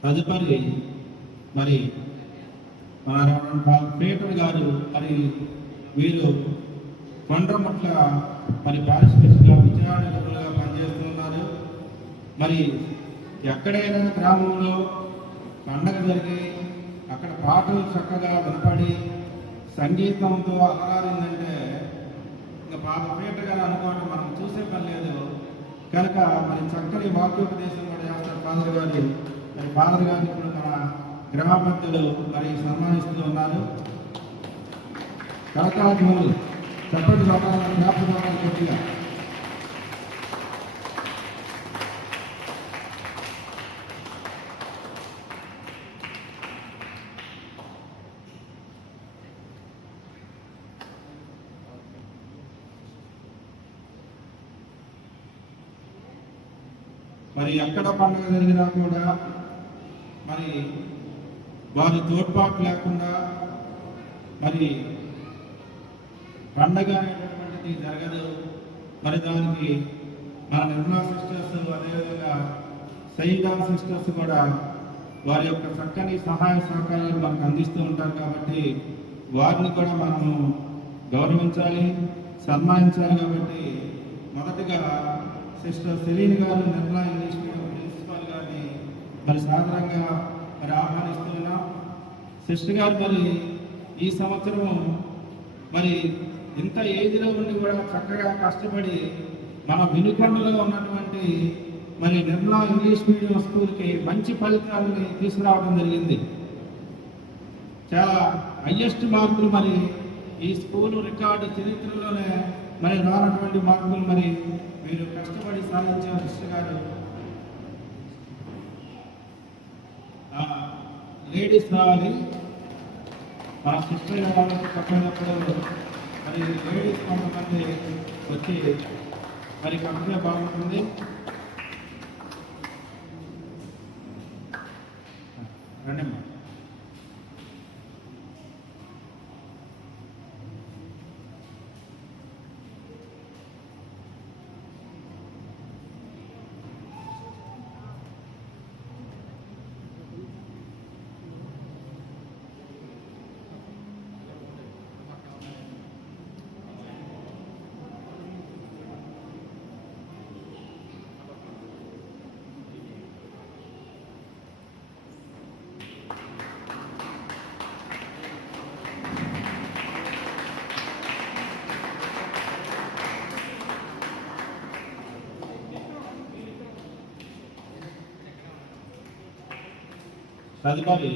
తదుపరి మరి మన పీటర్ గారు మరి వీరు కొండ్రమట్ల మరి పారిశ్రామిక విచారణలుగా పనిచేస్తున్నారు. మరి ఎక్కడైనా గ్రామంలో పండగ జరిగి అక్కడ పాటలు చక్కగా వినపడి సంగీతంతో అలరారిందంటే ఇంకా పాప పీటర్ గారు అనుకోవడం మనం చూసే పని లేదు. కనుక మరి చక్కని వాక్యోపదేశం కూడా చేస్తారు ఫాదర్ గారు. మరి ఫాదర్ గారిని ఇప్పుడు మన గ్రామ పెద్దలు మరి సన్మానిస్తూ ఉన్నారు. కళాకారులు చెప్పండి జ్ఞాపకాలు కొద్దిగా. మరి ఎక్కడ పండుగ జరిగినా కూడా మరి వారి తోడ్పాటు లేకుండా మరి పండగ అనేటటువంటిది జరగదు. మరి దానికి మన నిర్మలా సిస్టర్స్ అదేవిధంగా సైదా సిస్టర్స్ కూడా వారి యొక్క చక్కని సహాయ సహకారాలు మనకు అందిస్తూ ఉంటారు. కాబట్టి వారిని కూడా మనము గౌరవించాలి, సన్మానించాలి. కాబట్టి మొదటగా సిస్టర్ సెలీన్ గారు నిర్మలా ఇంగ్లీష్ మీడియం ప్రిన్సిపాల్ గారిని మరి సాధారణంగా మరి ఆహ్వానిస్తున్నాం. సిస్టర్ గారు మరి ఈ సంవత్సరం మరి ఇంత ఏజ్లో ఉండి కూడా చక్కగా కష్టపడి మన వినుకొండలో ఉన్నటువంటి మరి నిర్మలా ఇంగ్లీష్ మీడియం స్కూల్కి మంచి ఫలితాలని తీసుకురావడం జరిగింది. చాలా హయ్యెస్ట్ మార్కులు మరి ఈ స్కూల్ రికార్డు చరిత్రలోనే మరి రానటువంటి మార్కులు మరి మీరు కష్టపడి సాధించారు సిస్టర్ గారు. లేడీస్ రావాలి, మన సిస్టర్ వాళ్ళకి చెప్పినప్పుడు మరి లేడీస్ కొంతమంది వచ్చి మరి కంపెనీ బాగుంటుంది. రండమ్మా. తదుపరి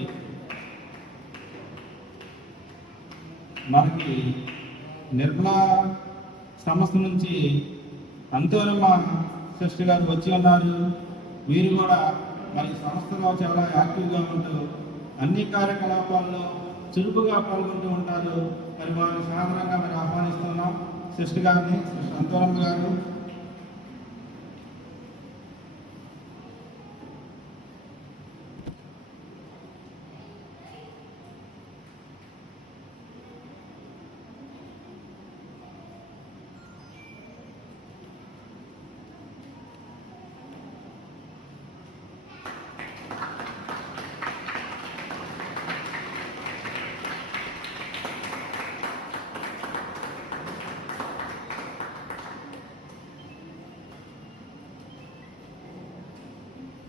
మనకి నిర్మలా సంస్థ నుంచి అంతోరమ్మ సిస్టర్ గారు వచ్చి ఉన్నారు. వీరు కూడా మరి సంస్థలో చాలా యాక్టివ్గా ఉంటూ అన్ని కార్యకలాపాల్లో చురుకుగా పాల్గొంటూ ఉంటారు. మరి వారిని సాధారణంగా మరి ఆహ్వానిస్తున్నాం సిస్టర్ గారిని. సిస్టర్ అంతోరమ్మ గారు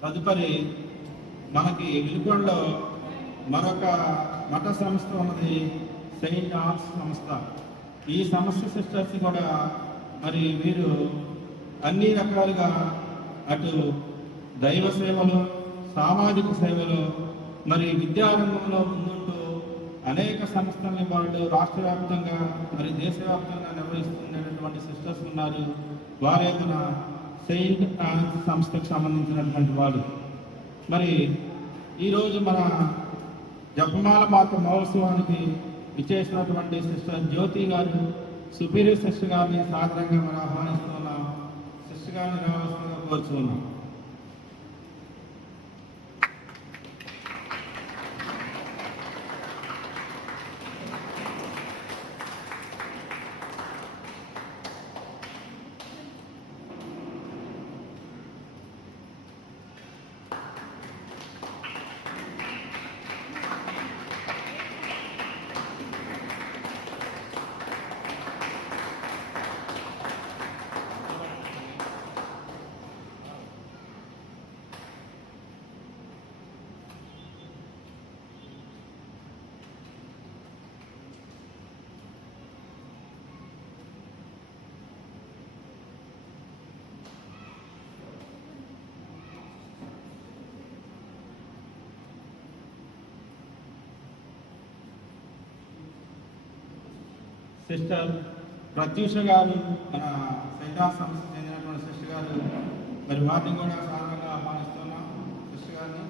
తదుపరి మనకి వినుకొండలో మరొక మఠ సంస్థ ఉన్నది, సెయింట్ ఆర్ట్స్ సంస్థ. ఈ సంస్థ సిస్టర్స్ కూడా మరి వీరు అన్ని రకాలుగా అటు దైవ సేవలు, సామాజిక సేవలు, మరి విద్యారంగంలో ముందుంటూ అనేక సంస్థల్ని వాళ్ళు రాష్ట్ర వ్యాప్తంగా మరి దేశవ్యాప్తంగా నిర్వహిస్తున్నటువంటి సిస్టర్స్ ఉన్నారు. వారే మన సెయింట్ ఆన్స్ సంస్థకు సంబంధించినటువంటి వాళ్ళు. మరి ఈరోజు మన జపమాల మాత మహోత్సవానికి విచ్చేసినటువంటి సిస్టర్ జ్యోతి గారు, సుపీరియర్ సిస్టర్ గారిని సాధారణంగా మనం ఆహ్వానిస్తున్నాం. సిస్టర్ గారిని రావాల్సిందిగా కోరుచున్నాం. సిస్టర్ ప్రత్యూష గారు, మన సైదా సంస్థ చెందినటువంటి సిస్టర్ గారు, మరి వారిని కూడా సాధారణంగా ఆహ్వానిస్తున్నాం సిస్టర్ గారిని.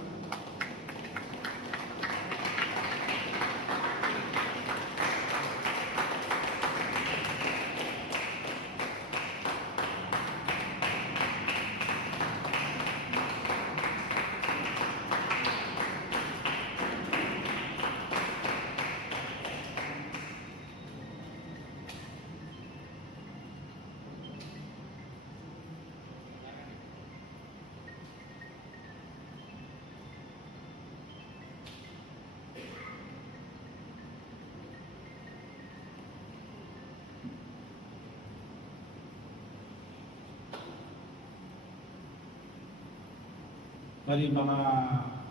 మరి మన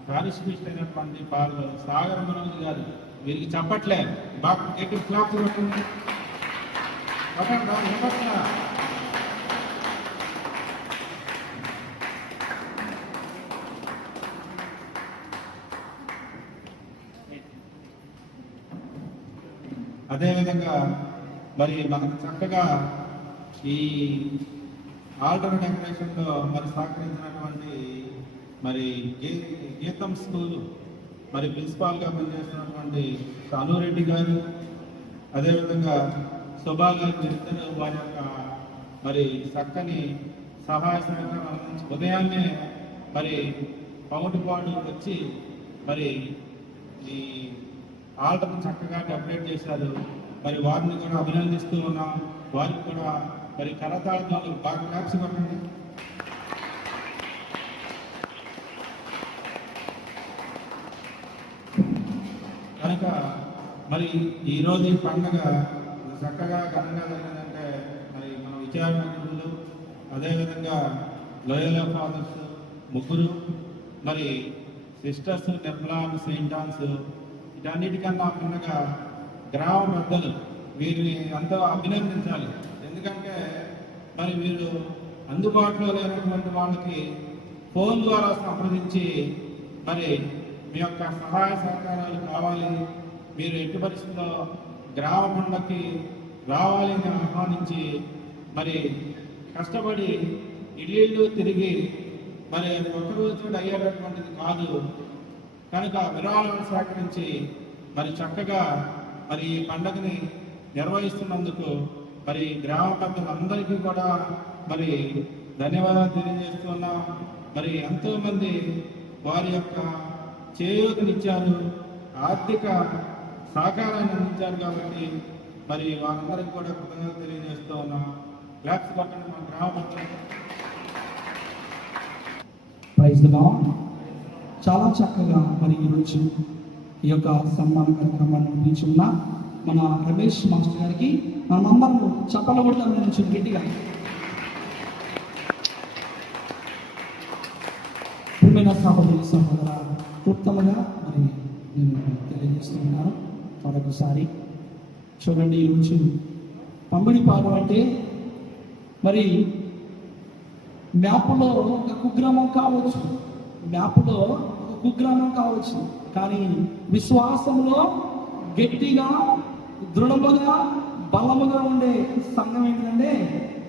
పారిశ్రామిక అయినటువంటి పాలు సాగర్ మనోజ్ గారు, వీరికి చెప్పట్లే బాగా ఎక్కడ క్లాప్స్ పెట్టండి. అదేవిధంగా మరి మనకు చక్కగా ఈ ఆల్టర్ డెకరేషన్లో మరి సహకరించినటువంటి మరి గీతం స్కూల్ మరి ప్రిన్సిపాల్గా పనిచేస్తున్నటువంటి అనురెడ్డి గారు, అదేవిధంగా సుభా గారు, ఇద్దరు వారి యొక్క మరి చక్కని సహాయ సహకారం అందించి ఉదయాన్నే మరి పౌటిపాడు వచ్చి మరి ఈ ఆల్టర్ని చక్కగా డెకరేట్ చేశారు. మరి వారిని కూడా అభినందిస్తూ ఉన్నాం. వారికి కూడా మరి కరతాళతో బాగా క్లాప్స్ కొట్టండి. కనుక మరి ఈరోజు ఈ పండుగ చక్కగా ఘనంగా జరిగిందంటే మరి మన విచారణలు, అదేవిధంగా లోయల్ ఫాదర్స్ ముగ్గురు, మరి సిస్టర్స్ నిర్మలా సెయింట్ ఆన్స్, వీటన్నిటికన్నా పండుగ గ్రామ పెద్దలు వీరిని అంతా అభినందించాలి. ఎందుకంటే మరి వీరు అందుబాటులో లేనటువంటి వాళ్ళకి ఫోన్ ద్వారా సంప్రదించి మరి మీ యొక్క సహాయ సహకారాలు కావాలి, మీరు ఎట్టి పరిస్థితుల్లో గ్రామ పండుగకి రావాలి అని ఆహ్వానించి మరి కష్టపడి ఇళ్ళు తిరిగి మరి అది ఒక్కరోజు అయ్యేటటువంటిది కాదు. కనుక విరాళాలను సేకరించి మరి చక్కగా మరి ఈ పండుగని నిర్వహిస్తున్నందుకు మరి గ్రామ పెద్దలందరికీ కూడా మరి ధన్యవాదాలు తెలియజేస్తున్నాం. మరి ఎంతోమంది వారి యొక్క చేయూతనిచ్చారు, ఆర్థిక సహకారాన్ని అందించారు. కాబట్టి మరి వారందరికీ కూడా కృతజ్ఞతలు తెలియజేస్తూ ఉన్నాం. క్లాప్స్ పట్టండి మన గ్రామ పెద్దలకు. Praise the lord. చాలా చక్కగా మరి ఈరోజు ఈ యొక్క సన్మాన కార్యక్రమాన్ని నిర్వహించున్న మన రమేష్ మాస్టర్ గారికి మనమందరం చప్పట్లు కొడతాం నుంచి గట్టిగా. ప్రియమైన సహోదరి సహోదర, క్లుప్తంగా మరి నేను తెలియజేస్తున్నాను మరొకసారి. చూడండి, ఈరోజు పంబడిపాడు అంటే మరి మ్యాప్లో ఒక కుగ్రామం కావచ్చు, మ్యాప్లో ఒక కుగ్రామం కావచ్చు, కానీ విశ్వాసంలో గట్టిగా దృఢముగా బలముగా ఉండే సంఘం ఏంటంటే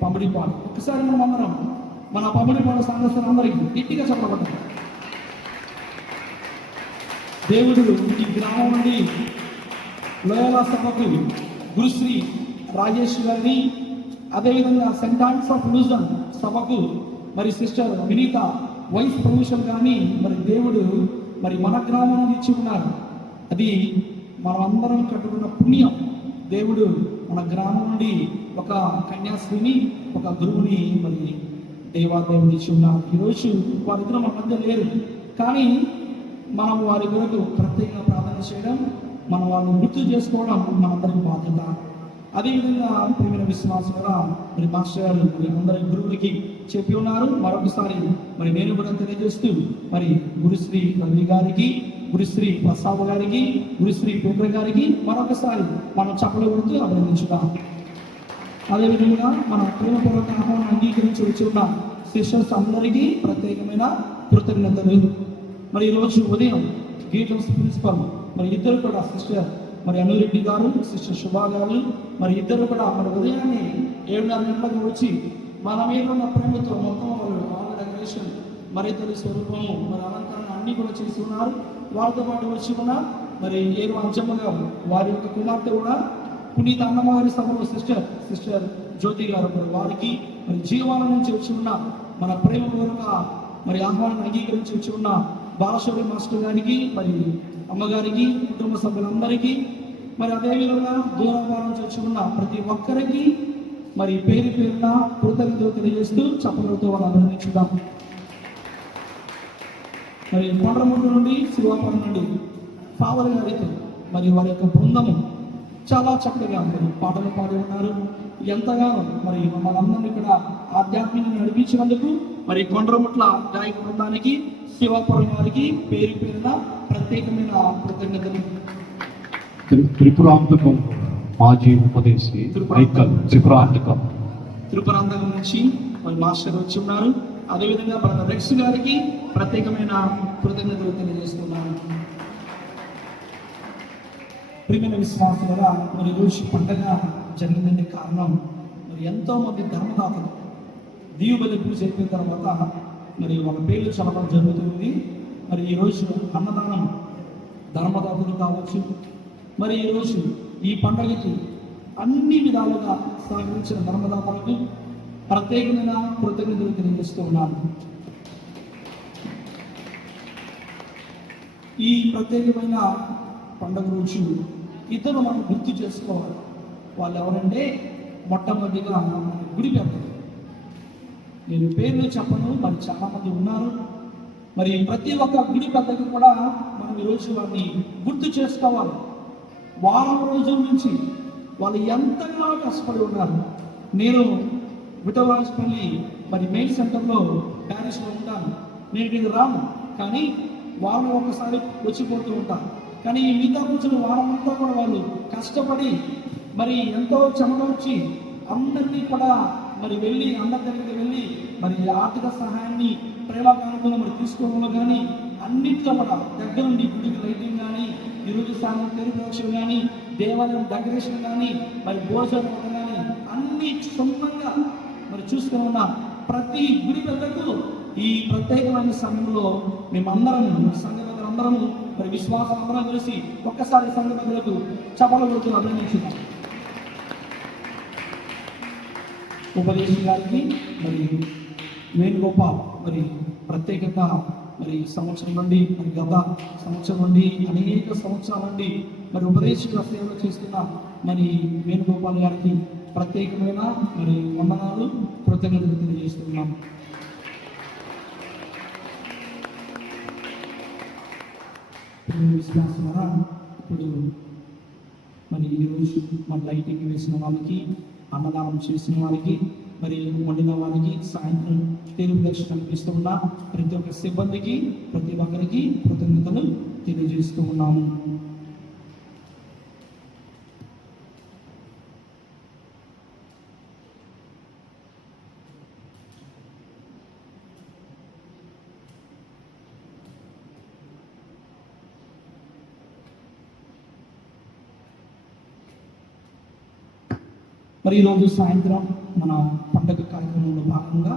పంబడిపాడు. ఒకసారి మనం అందరం మన పంబడిపాడు సంఘస్థులందరికీ గట్టిగా చెప్పబడ్డాం. దేవుడు ఈ గ్రామం నుండి లోయల సభకు గురుశ్రీ రాజేష్ గారిని, అదేవిధంగా సెంట్ ఆన్స్ ఆఫ్ లూజన్ సభకు మరి సిస్టర్ వినీత వైస్ ప్రొఫెసర్ గారిని మరి దేవుడు మరి మన గ్రామం నుండి ఇచ్చి ఉన్నారు. అది మనం అందరం కట్టుకున్న పుణ్యం. దేవుడు మన గ్రామం నుండి ఒక కన్యాశ్రీని, ఒక గురువుని మరి దేవాదేవుడు ఇచ్చి ఉన్నారు. ఈరోజు వారిద్దరు మన మధ్య లేరు, కానీ మనం వారి కొరకు ప్రత్యేకంగా ప్రార్థన చేయడం, మనం వాళ్ళని గుర్తు చేసుకోవడం మనందరికి బాధ్యత. అదేవిధంగా ప్రియమైన విశ్వాసులుగా మరి మాస్టర్ గారు మరి అందరి గురువులకి చెప్పి ఉన్నారు. మరొకసారి మరి నేను కూడా తెలియజేస్తూ మరి గురుశ్రీ రవి గారికి, గురుశ్రీ ప్రసాద్ గారికి, గురుశ్రీ పేపర్ గారికి మరొకసారి మనం చప్పలు కొడుతూ అభినందించుదాం. అదేవిధంగా మన ప్రేమపూర్వక ఆహ్వానం అంగీకరించి వచ్చి ఉన్న సిస్టర్స్ అందరికీ ప్రత్యేకమైన కృతజ్ఞతలు. మరి ఈరోజు ఉదయం గీటమ్స్ ప్రిన్సిపల్ మరి ఇద్దరు కూడా సిస్టర్ మరి అనురెడ్డి గారు, సిస్టర్ శుభా గారు మరి ఇద్దరు కూడా మరి ఉదయాన్నే 7:30 గంటలకు వచ్చి మన మీద ఉన్న ప్రేమతో మొత్తం వాళ్ళు ఆల్ డెకరేషన్ మరి ఇద్దరు స్వరూపము మరి అలంకరణ అన్ని కూడా చేసి ఉన్నారు. వారితో పాటు వచ్చి ఉన్న మరి ఏరు అంజమ్మ గారు, వారి యొక్క కుమార్తె కూడా పునీత అన్నమ్మగారి సభలో సిస్టర్ జ్యోతి గారు వారికి మరి జీవాల నుంచి వచ్చి ఉన్న మన ప్రేమపూర్వక మరి ఆహ్వానం అంగీకరించి వచ్చి ఉన్న బాలశౌరి మాస్టర్ గారికి మరి అమ్మగారికి, కుటుంబ సభ్యులందరికీ మరి అదేవిధంగా దూరంగా నుంచి వచ్చి ఉన్న ప్రతి ఒక్కరికి మరి పేరు పేరున కృతజ్ఞతలు తెలియజేస్తూ చప్పలతో వాళ్ళు అభినందించుదాం. మరి కొండరముట్టు నుండి శివాపురం నుండి ఫాదర్ గారితో మరి వారి యొక్క బృందము చాలా చక్కగా మరి పాటలు పాడి ఉన్నారు. ఎంతగానో మరి మనందరం ఇక్కడ ఆధ్యాత్మికంగా నడిపించినందుకు మరి కొండ్రముట్ల గాయక బృందానికి శివాపురం వారికి పేరు పేరున ప్రత్యేకమైన కృతజ్ఞతలు. త్రిపురాంతకం మాజీ ఉపదేశి త్రిపురాంతకం నుంచి మరి మాస్టర్ వచ్చి ఉన్నారు. అదేవిధంగా బ్రదర్ రెక్స్ గారికి ప్రత్యేకమైన కృతజ్ఞతలు తెలియజేస్తున్నాను. ప్రియమైన విశ్వాసులుగా మరి రోజు పండగ జరిగిందనే కారణం మరి ఎంతో మంది ధర్మదాతలు దీవుబలి పూజ అయిపోయిన తర్వాత మరి వాళ్ళ పేర్లు చదవడం జరుగుతుంది. మరి ఈరోజు అన్నదానం ధర్మదాతలు కావచ్చు, మరి ఈరోజు ఈ పండుగకి అన్ని విధాలుగా సహకరించిన ధర్మదాతలకు ప్రత్యేకమైన కృతజ్ఞతలు తెలియజేస్తూ ఉన్నాను. ఈ ప్రత్యేకమైన పండుగ రోజు ఇద్దరు మనం గుర్తు చేసుకోవాలి. వాళ్ళు ఎవరంటే మొట్టమొదటిగా గుడి పెద్దలు. నేను పేర్లు చెప్పను, మరి చాలామంది ఉన్నారు. మరి ప్రతి ఒక్క గుడి పెద్దకి కూడా మనం ఈరోజు వారిని గుర్తు చేసుకోవాలి. వారం రోజుల నుంచి వాళ్ళు ఎంతగా కష్టపడి ఉన్నారు. నేను విఠలరాజపల్లి మరి మెయిన్ సెంటర్లో ప్యారిస్లో ఉంటాను. నేను ఇక్కడికి రాను, కానీ వాళ్ళు ఒకసారి వచ్చిపోతూ ఉంటారు. కానీ ఈ మిగతా రోజులు వారం అంతా కూడా వాళ్ళు కష్టపడి మరి ఎంతో చెమటొచ్చి అందరినీ కూడా మరి వెళ్ళి అందరి దగ్గరికి వెళ్ళి మరి ఆర్థిక సహాయాన్ని ప్రేమ కానుకలు మరి తీసుకోవడంలో కానీ అన్నింటిలో కూడా దగ్గరుండి గుడికి లైటింగ్ కానీ, ఈరోజు సాయంత్రం తెలుగు కానీ, దేవాలయం డెకరేషన్ కానీ, మరి భోజనం కానీ అన్ని సొంతంగా మరి చూసుకుని ఉన్న ప్రతి గుడి పెద్దకు ఈ ప్రత్యేకమైన సమయంలో మేమందరం సంఘ పెద్దలందరము మరి విశ్వాసం అందరం కలిసి ఒక్కసారి సంఘ పెద్దలకు చపల రోజు అభినందించున్నాం. ఉపదేశం గారికి మరి వేణుగోపాల్ మరి ప్రత్యేకంగా మరి సంవత్సరం నుండి మరి గత సంవత్సరం నుండి అనేక సంవత్సరాల నుండి మరి ఉపదేశంగా సేవలు చేస్తున్న మరి వేణుగోపాల్ గారికి ప్రత్యేకమైన మరి వందనాలు కృతజ్ఞతలు తెలియజేస్తున్నాం. విశ్వాసంగా ఇప్పుడు మరి ఈరోజు మన లైటింగ్ వేసిన వాళ్ళకి, అన్నదానం చేసిన వారికి, మరి వండిన వారికి, సాయంత్రం తెలుగు దర్శనం కనిపిస్తున్న ప్రతి ఒక్క సిబ్బందికి, ప్రతి ఒక్కరికి కృతజ్ఞతలు తెలియజేస్తూ ఉన్నాము. మరి ఈరోజు సాయంత్రం మన పండుగ కార్యక్రమంలో భాగంగా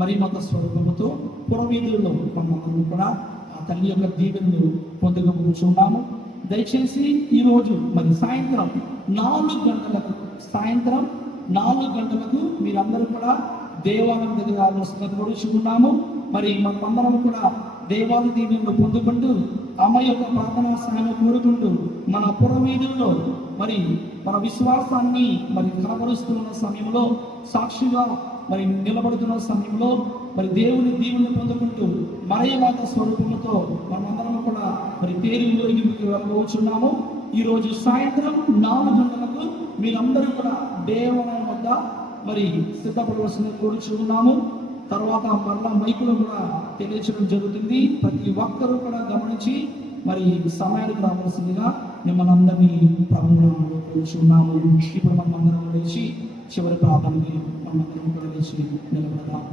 మరి మత స్వరూపముతో పురవీధుల్లో మనందరూ కూడా ఆ తల్లి యొక్క దీవెనలు పొందగలుగుతున్నాము. దయచేసి ఈరోజు మరి సాయంత్రం 4 గంటలకు మీరందరూ కూడా దేవాలయం దగ్గర రావాల్సిన కోరుచుకున్నాము. మరి మనమందరం కూడా దేవాలయ దీవెనలు పొందుకుంటూ అమ్మ యొక్క ప్రార్థనా సహాయం కోరుకుంటూ మన పురవీధుల్లో మరి మన విశ్వాసాన్ని మరి కనబరుస్తున్న సమయంలో, సాక్షిగా మరి నిలబడుతున్న సమయంలో మరి దేవుని దీవెనలు పొందుకుంటూ మరయమాత స్వరూపంతో మనమందరం కూడా మరి పేరు ఊరేగింపుకి వెళ్ళబోచున్నాము. ఈరోజు సాయంత్రం 4 గంటలకు మీరందరూ కూడా దేవాలయం వద్ద మరి సిద్ధపడవలసిన కోరుచున్నాము. తర్వాత మరలా మైకులో కూడా తెలియజేయడం జరుగుతుంది. ప్రతి ఒక్కరూ కూడా గమనించి మరి సమయానికి రావాల్సిందిగా మిమ్మల్ని అందరినీ ప్రభువులో కోరుచున్నాము. ఇప్పుడు మనం అందరం లేచి చివరి ప్రార్థనకి మనందరం కూడా లేచి నిలబడదాం.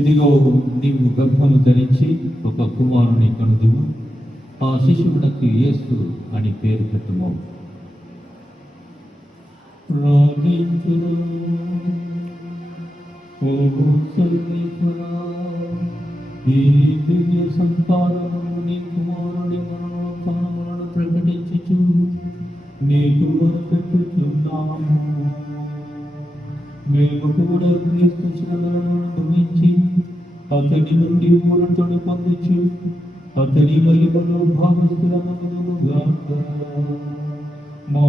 ఇదిగో నీవు గర్భము ధరించి ఒక కుమారుని కనుదువు, ఆ శిశువునకు యేసు అని పేరు పెట్టుము. రాజించును ఓ సర్వేశ్వరా, ఈ దివ్య సంతానము నీ కుమారుని మరణోత్థానములను ప్రకటించుచు నీకు మొరపెట్టుచున్నాము. మేము కూడా క్రీస్తు శ్రమలను అనుభవించి అతని నుండి ఊరటను పొందుచు అతని మహిమలో భాగస్థులమగుదుముగాక. మా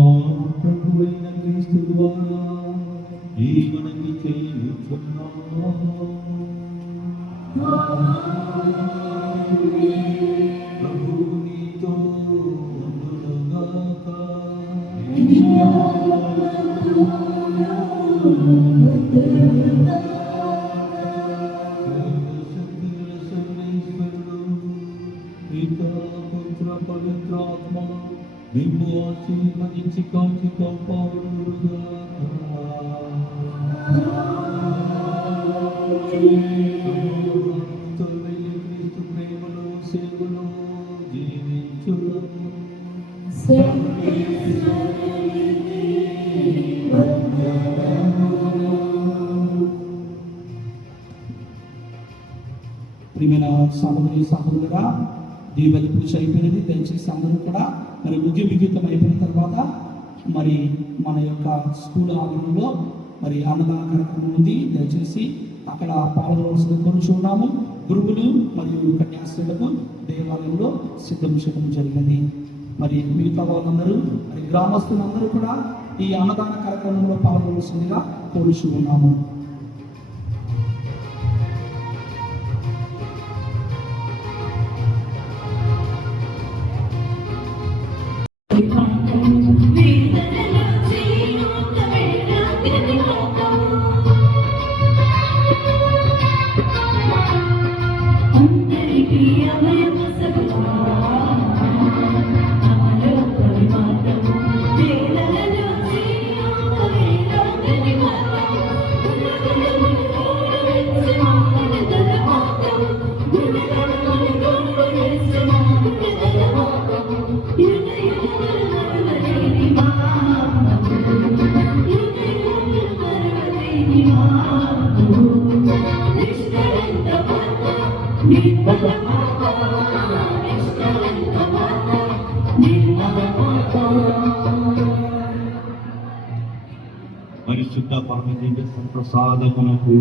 ప్రభువైన క్రీస్తు ద్వారా ఈ మనవి చేయుచున్నాము. ప్రభువు నీతో ఉండునుగాక. పవిత్రాత్మ నిన్ను ఆశీర్వదించి కాచి కాపాడుగా. క్రీస్తు ప్రేమలో సేవలో జీవించును. ప్రియమైన సహోదరి సహోదరుడా, దీవెన పూజ అయిపోయినది. దయచేసి అందరూ కూడా మరి ముగింతం అయిపోయిన తర్వాత మరి మన యొక్క స్కూల్ ఆవరణలో మరి అన్నదాన కార్యక్రమం ఉంది. దయచేసి అక్కడ పాల్గొనవలసిన కోరుచున్నాము. గురువులు మరియు కన్యాశ్రీలకు దేవాలయంలో సిద్ధం చేయడం జరిగింది. మరి మిగతా వాళ్ళందరూ మరి గ్రామస్తులందరూ కూడా ఈ అన్నదాన కార్యక్రమంలో పాల్గొనవలసిందిగా కోరుచున్నాము. పరిశుద్ధ పరమదివ్య సంప్రసాదమునకు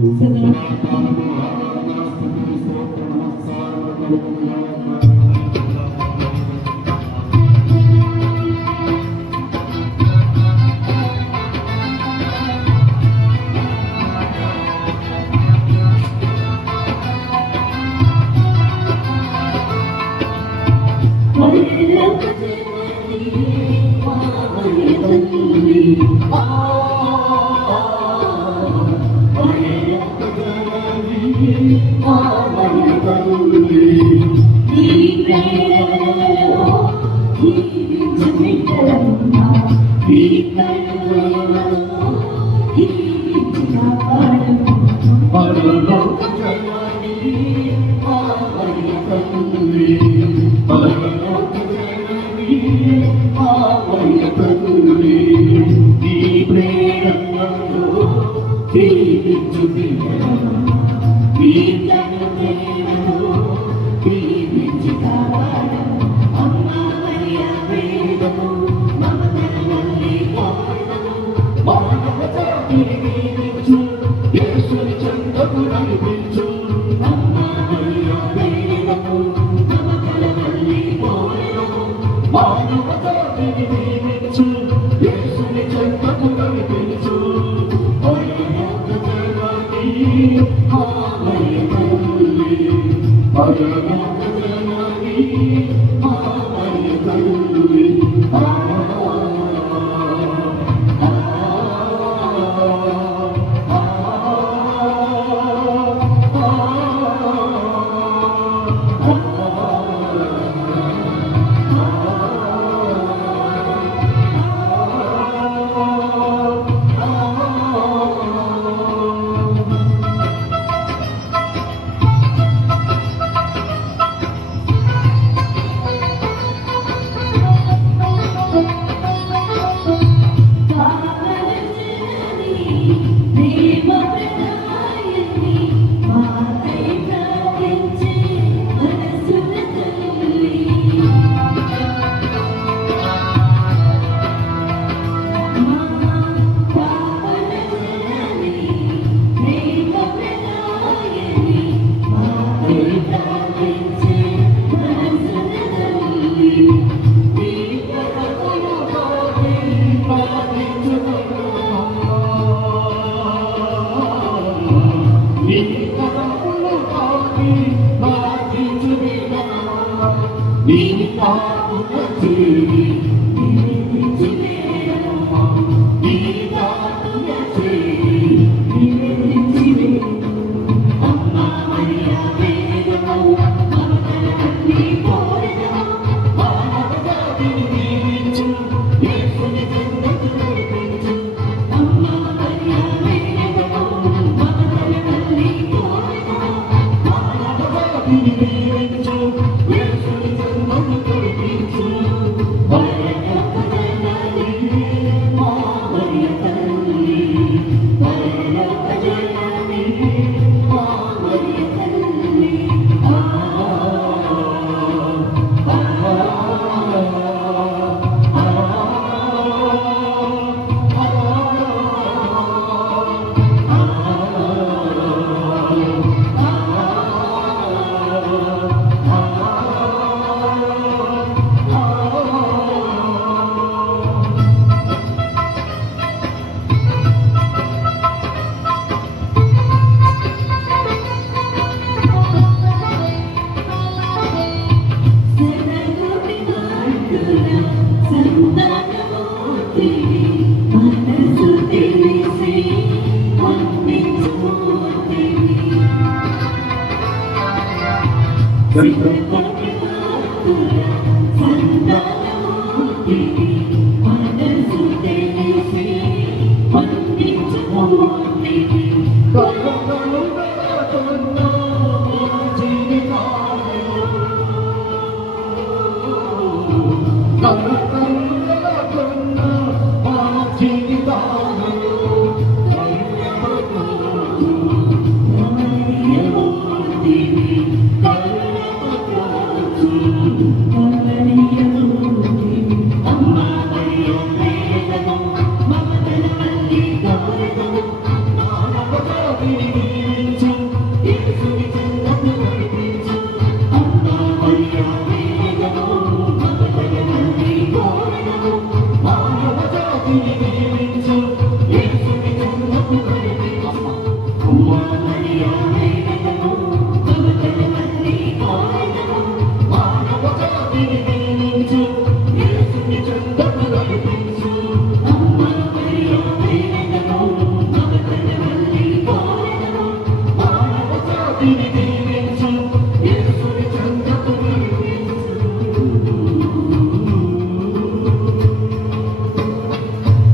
Thank you.